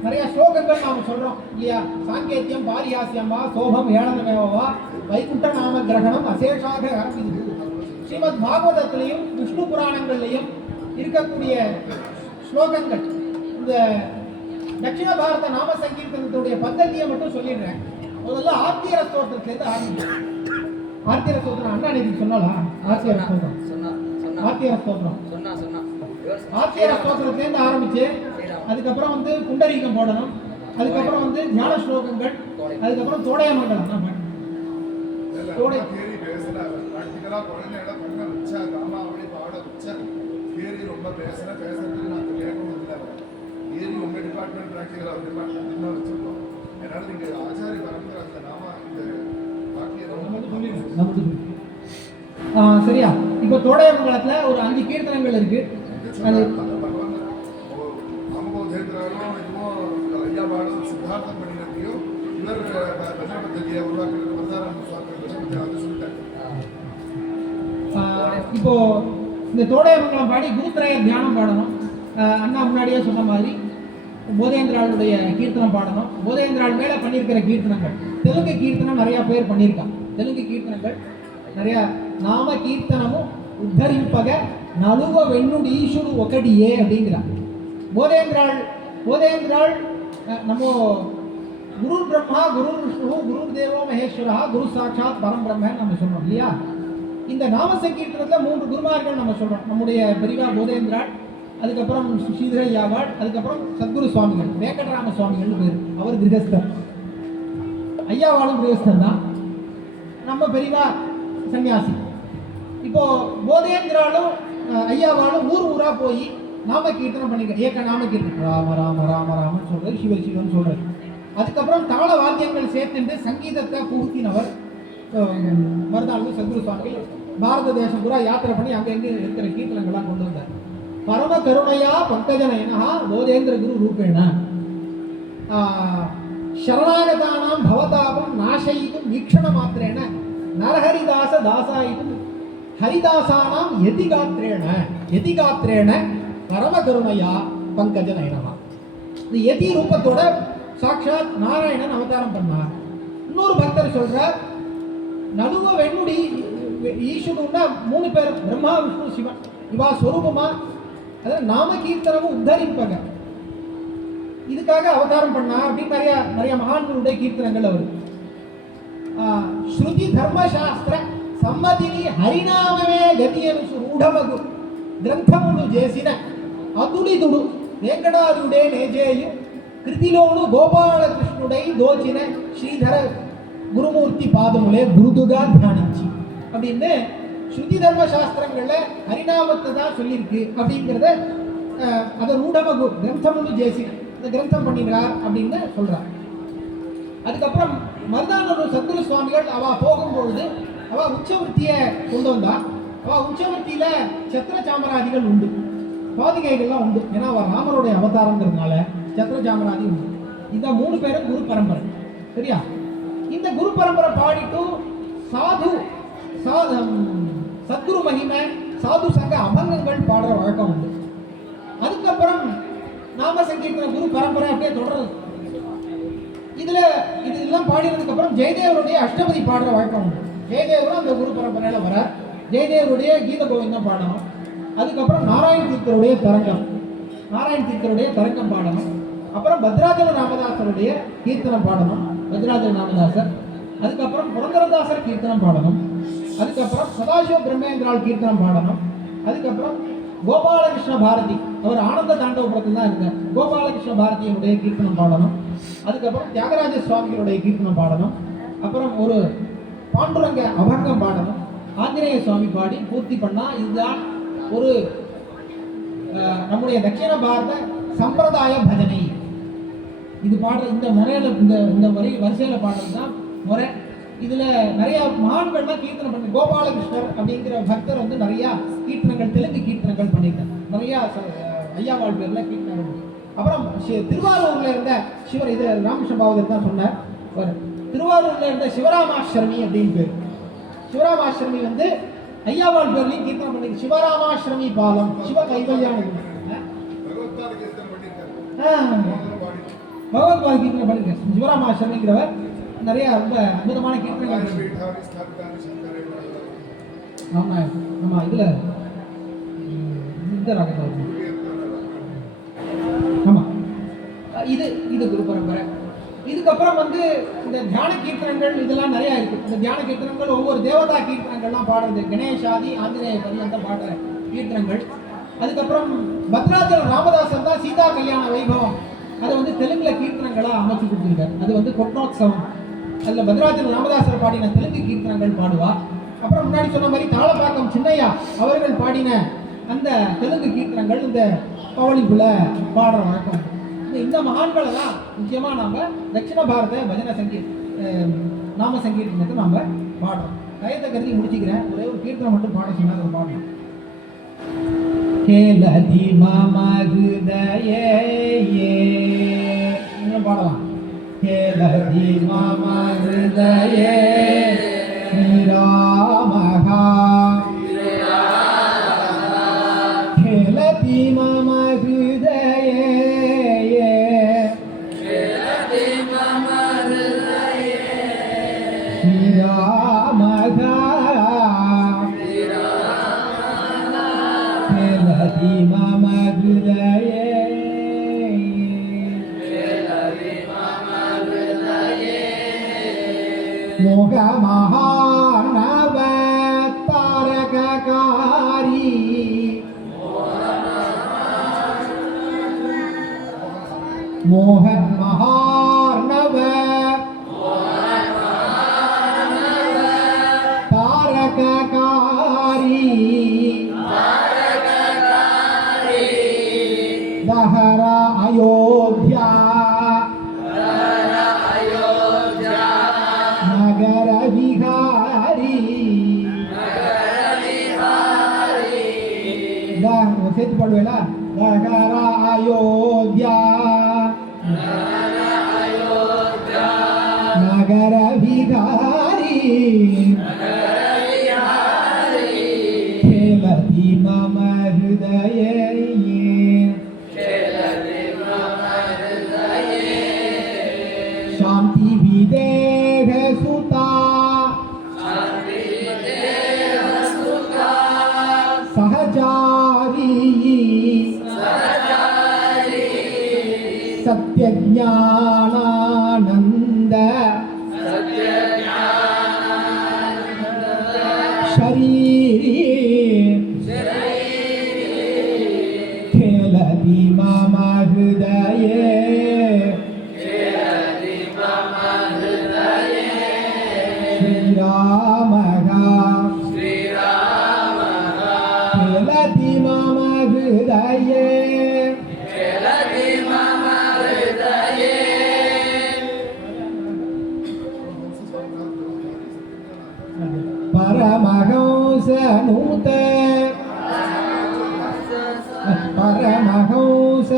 நிறைய ஸ்லோகங்கள் நாம் சொல்கிறோம் இல்லையா. சாங்கேத்தியம் பாரியாசியம்பா சோபம் ஏழனமேவா வைகுண்ட நாம கிரகணம் அசேஷாக அரபிது. ஸ்ரீமத் பாகவதத்திலையும் விஷ்ணு புராணங்கள்லையும் இருக்கக்கூடிய ஸ்லோகங்கள். இந்த தட்சிண பாரத நாம சங்கீர்த்தனத்துடைய பద్ధதியை மட்டும் சொல்லிடுறேன். முதல்ல ஆத்திர ஸ்தோத்திரத்திலேருந்து ஆரம்பிக்கும். ஆத்திர ஸ்தோத்திரம் அண்ணா நீதி சொன்னாலா? ஆத்திர ஸ்தோத்திரம் ஆத்திர ஸ்தோத்திரத்திலேருந்து ஆரம்பிச்சு அதுக்கப்புறம் வந்து புண்டரீகம் போடணும். அதுக்கப்புறம் வந்து ஞான ஸ்லோகங்கள், அதுக்கப்புறம் தோடைய மண்டலம். ரொம்ப பேசுறதுக்கு நான் கேட்கணும். ஏறி உங்க டிபார்ட்மெண்ட் பிராக்டிகல் அவர் டிபார்ட்மெண்ட் தான் வச்சிருக்கோம். என்னால நீங்க ஆச்சாரிய பரம்பரை அந்த நாம இந்த சரியா? இப்போ தோடைய மண்டலத்துல ஒரு 5 கீர்த்தனங்கள் இருக்கு. அது ராமகோஜேந்திராலும் இதுவும் ஐயா வாழும் சித்தார்த்தம் பண்ணினத்தையும் இவர் பஜனை பദ്ധதியை உருவாக்குறது பிரதாரம் சுவாமி அதை சொல்லிட்டாங்க. இப்போ இந்த தோடையமங்கலம் பாடி குருத்திரய தியானம் பாடணும். அண்ணா முன்னாடியே சொன்ன மாதிரி போதேந்திராளுடைய கீர்த்தனம் பாடணும். போதேந்திராள் மேலே பண்ணியிருக்கிற கீர்த்தனங்கள், தெலுங்கு கீர்த்தனம் நிறையா பேர் பண்ணியிருக்காங்க. தெலுங்கு கீர்த்தனங்கள் நிறையா. நாம கீர்த்தனமும் உத்தரிப்பக நலுவ வெண்ணுடு ஈசுடு ஒக்கடியே அப்படிங்கிறார் போதேந்திராள். நம்ம குரு பிரம்மா, குரு விஷ்ணு, குரு தேவோ மகேஸ்வரா, குரு சாட்சாத் பரம் பிரம்மன்னு நம்ம சொல்றோம் இல்லையா? இந்த நாம சங்கீர்த்தனத்தில் 3 குருமார்கள் நம்ம சொல்றோம். நம்முடைய பெரியவா போதேந்திராள், அதுக்கப்புறம் ஸ்ரீதர யாவாள், அதுக்கப்புறம் சத்குரு சுவாமிகள், வேங்கடராம சுவாமிகள்னு பேர். அவர் கிரகஸ்தர். ஐயாவாளும் கிரகஸ்தர் தான். நம்ம பெரியவா சன்னியாசி. இப்போ போதேந்திராலும் ஐயாவாலும் ஊரா போய் நாம கீர்த்தனம் பண்ணிருக்க. ஏக நாம கீர்த்தனம், ராம ராம ராம ராமன்னு சொல்றது, சிவ சிவன் சொல்றது. அதுக்கப்புறம் தாள வாத்தியங்கள் சேர்த்துட்டு சங்கீதத்தை புகுத்தினவர் மருதாளு சத்குரு சுவாமிகள். பாரத தேசம் பூரா யாத்திரை பண்ணி அங்கங்கே இருக்கிற கீர்த்தனங்கள்லாம் கொண்டு வந்தார். பரம கருணையா பங்கஜனயனா போதேந்திர குரு ரூபேண சரணாகதானாம் பவதாபம் நாசயித்தும் வீக்ஷண மாத்திரேன நரஹரிதாச தாசாயித்தும் ஹரிதாசானாம் யதிகாத்திரேன பரம கருணையா பங்கஜனயனா. இந்த யதி ரூபத்தோட சாட்சாத் நாராயணன் அவதாரம் பண்ணார். இன்னொரு பக்தர் சொல்றார், நடுவ வெண்ணுடி ஈஸ்வரன்னா 3 பேர், பிரம்மா விஷ்ணு சிவன். இவா ஸ்வரூபமா அதாவது நாம கீர்த்தனமும் உத்தரிப்பக இதுக்காக அவதாரம் பண்ணா அப்படின்னு நிறைய மகான்களுடைய கீர்த்தனங்கள் அவரு. ஸ்ருதி தர்மசாஸ்திர சம்மதினி ஹரிநாமமே கதியனு ரூಢமகு గ్రంథమును చేసిన అతుడిదుడు వెంకటారుడే నేజేయు కృతిలోను గోపాలకృష్ణుడై దోచిన శ్రీధర குருமூர்த்தி பாதமுலே குருதுகா தியானிச்சு அப்படின்னு ஸ்ருதி தர்ம சாஸ்திரங்களில் ஹரிநாமத்தை தான் சொல்லியிருக்கு அப்படிங்கிறத அதை ரூடமகு கிரந்தம்னு ஜேசி இந்த கிரந்தம் பண்ணிடுறார் அப்படின்னு சொல்கிறார். அதுக்கப்புறம் மருதானூர் சத்குரு சுவாமிகள் அவள் போகும்பொழுது அவள் உச்சவர்த்தியை கொண்டு வந்தா. அவள் உச்சவர்த்தியில் சத்திர சாமராதிகள் உண்டு, பாதுகைகள்லாம் உண்டு. ஏன்னா அவள் ராமருடைய அவதாரங்கிறதுனால சத்திர சாமராதி உண்டு. இந்த 3 பேரும் குரு பரம்பரை. சரியா? இந்த குரு பரம்பரை பாடிட்டு சத்குரு மகிமை சாது சங்க அபங்கங்கள் பாடுற வழக்கம் உண்டு. அதுக்கப்புறம் நாம சங்கீர்த்தன குரு பரம்பரை அப்படியே தொடருது. இதெல்லாம் பாடினதுக்கு அப்புறம் ஜெயதேவருடைய அஷ்டபதி பாடுற வழக்கம் உண்டு. ஜெயதேவரும் அந்த குரு பரம்பரையில வர ஜெயதேவருடைய கீத கோவிந்தம் பாடணும். அதுக்கப்புறம் நாராயண தீர்த்தருடைய தரங்கம் பாடணும். அப்புறம் பத்ராஜல ராமதாசருடைய கீர்த்தனம் பாடணும், பத்ராஜல ராமதாசர். அதுக்கப்புறம் புரந்தரதாசர் கீர்த்தனம் பாடணும். அதுக்கப்புறம் சதாசிவ பிரம்மேந்திரால் கீர்த்தனம் பாடணும். அதுக்கப்புறம் கோபாலகிருஷ்ண பாரதி, அவர் ஆனந்த தாண்டவபுரத்தில் தான் இருந்தார். கோபாலகிருஷ்ண பாரதியினுடைய கீர்த்தனம் பாடணும். அதுக்கப்புறம் தியாகராஜ சுவாமிகளுடைய கீர்த்தனம் பாடணும். அப்புறம் ஒரு பாண்டுரங்க அபங்கம் பாடணும். ஆஞ்சநேய சுவாமி பாடி பூர்த்தி பண்ணா இதுதான் ஒரு நம்முடைய தட்சிண பாரத சம்பிரதாய பஜனை. இது பாடுற இந்த முறையில் இந்த வரிசையில் பாடுறது தான் முறை. இதில் நிறையா மகான்கள்லாம் கீர்த்தனம் பண்ணி கோபாலகிருஷ்ணர் அப்படிங்கிற பக்தர் வந்து நிறையா கீர்த்தனங்கள், தெலுங்கு கீர்த்தனங்கள் பண்ணியிருக்காங்க. நிறையா ஐயாவாள் பேரில் கீர்த்தனங்கள். அப்புறம் திருவாரூரில் இருந்த சிவர், இது ராமகிருஷ்ண பாவதர் தான் சொன்னார். திருவாரூரில் இருந்த சிவராமாஸ்ரமி அப்படின்னு பேர். சிவராமாஸ்ரமி வந்து ஐயாவாள் பேர்லையும் கீர்த்தனம் பண்ணி சிவராமாஸ்ரமி பாலம் சிவ கைவல்யாணி பகவத்பாத கீர்த்தனம் பண்ணியிருக்கார். சிவராமாஸ்ரமிங்கிறவர் நிறைய ரொம்ப அற்புதமான கீர்த்தனங்கள். ஆமாம் ஆமாம், இதில் இந்த ராகத்தில் ஆமாம், இது குரு பரம்பரை. இதுக்கப்புறம் வந்து இந்த தியான கீர்த்தனங்கள் இதெல்லாம் நிறையா இருக்குது. இந்த தியான கீர்த்தனங்கள் ஒவ்வொரு தேவதா கீர்த்தனங்கள்லாம் பாடுறது, கணேசாதி ஆஞ்சநேய பரியந்தம் பாடுற கீர்த்தனங்கள். அதுக்கப்புறம் பத்ராஜல ராமதாசன் தான் சீதா கல்யாண வைபவம் அதை வந்து தெலுங்குல கீர்த்தனங்களாக அமைச்சு கொடுத்துருக்காரு. அது வந்து கொட்னோத்சவம். அதில் பத்ராஜல ராமதாசர் பாடின தெலுங்கு கீர்த்தனங்கள் பாடுவா. அப்புறம் முன்னாடி சொன்ன மாதிரி தாளப்பாக்கம் சின்னையா அவர்கள் பாடின அந்த தெலுங்கு கீர்த்தனங்கள் இந்த பவனிக்குள்ள பாடுற வழக்கம். இந்த மகான்களை தான் முக்கியமாக நாம் தட்சிண பாரத பஜனை நாம சங்கீர்த்தனத்தை நாம் பாடுறோம். டயத்தை கருதி முடிச்சுக்கிறேன். ஒரே ஒரு கீர்த்தனம் மட்டும் பாட சொன்னால் அதை பாடணும். கேலதி மம ஹிருதயே இன்னும் பாடலாம். खेलति मम हृदये श्रीरामः खेलति मम हृदये श्रीरामः खेलति मम हृदये मोहमहार्णव तारककारी मोहमहार्णव तारककारी दहरा अयोध्या नगर विहारी சேர்த்து பாடுவேல நகர அயோத்தியா नगर विहारी खेलति मम हृदये शांति विदेह सुता सहचारी सत्य ज्ञानानंद शरीरी खेलति मम हृदये श्रीरामः खेलति मम हृदये परमहंस नूत परमहंस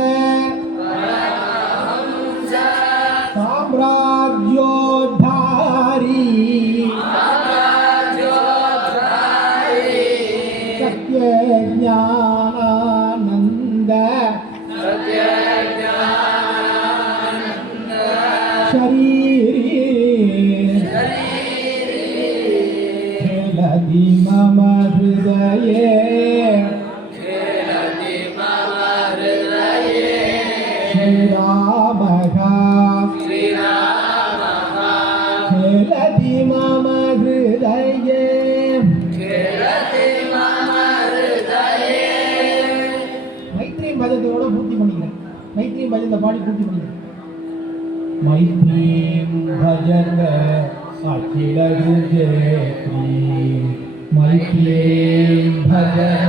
साम्राज्योद्धारी सत्य ज्ञानानंद शरीरी खेलति मम हृदये श्रीरामः खेलति मम हृदये மைத்ரி பஜனையோட பூர்த்தி பண்ணிக்கிறேன் மைத்ரி பஜனை பாடி பூர்த்தி பண்ணிக்கிறேன் मैत्री भजन अखिल हृदयत्री मैत्री भजन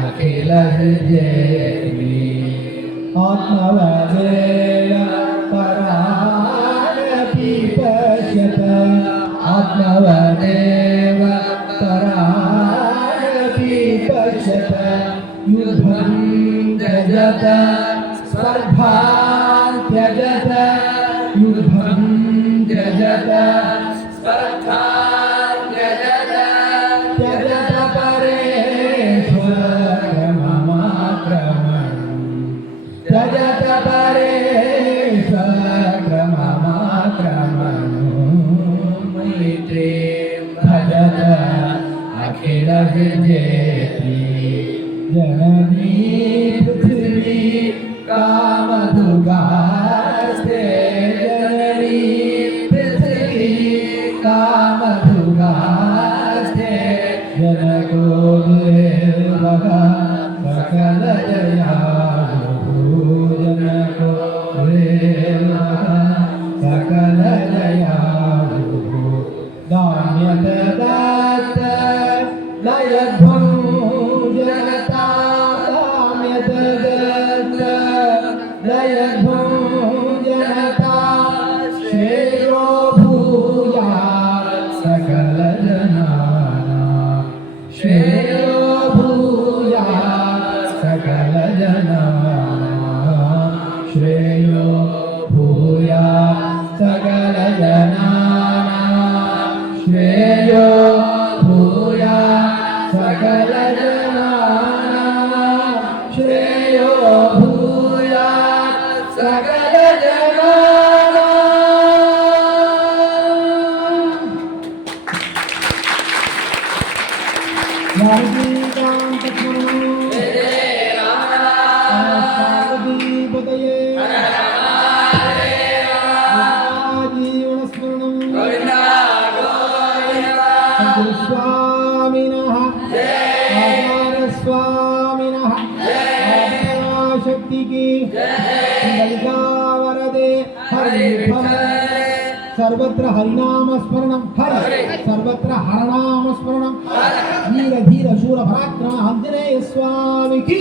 अखिल हृदयत्री आत्मवदेव पराणपि पश्यत आत्मवदेव पराणपि पश्यत युद्धं त्यजत स्पर्धां त्यजत युद्धं त्यजत त्यजत परेश्वरममाक्रमणं त्यजत परेश्वरममाक्रमणं मैत्रीं भजत अखिल हृदयत्री जननी पृथ्वी कामधुगास्ते जननी पृथ्वी कामधुगास्ते जनको देवः सकल जयावुः जनको देवः सकल जयावुः दाम्यतदात्त लयध्वं जनता दाम्यतदात्त लयध्वं जनता श्रेयो भूयात् सकल जनानां श्रेयो भूयात् सकल जनानां श्रेयो भूयात् महाशक्ति की ललिता वरदे हरि फल सर्वत्र हरिनाम स्मरणं हरि सर्वत्र हरनाम स्मरणं वीर धीर शूर पराक्रम आंजनेय स्वामी की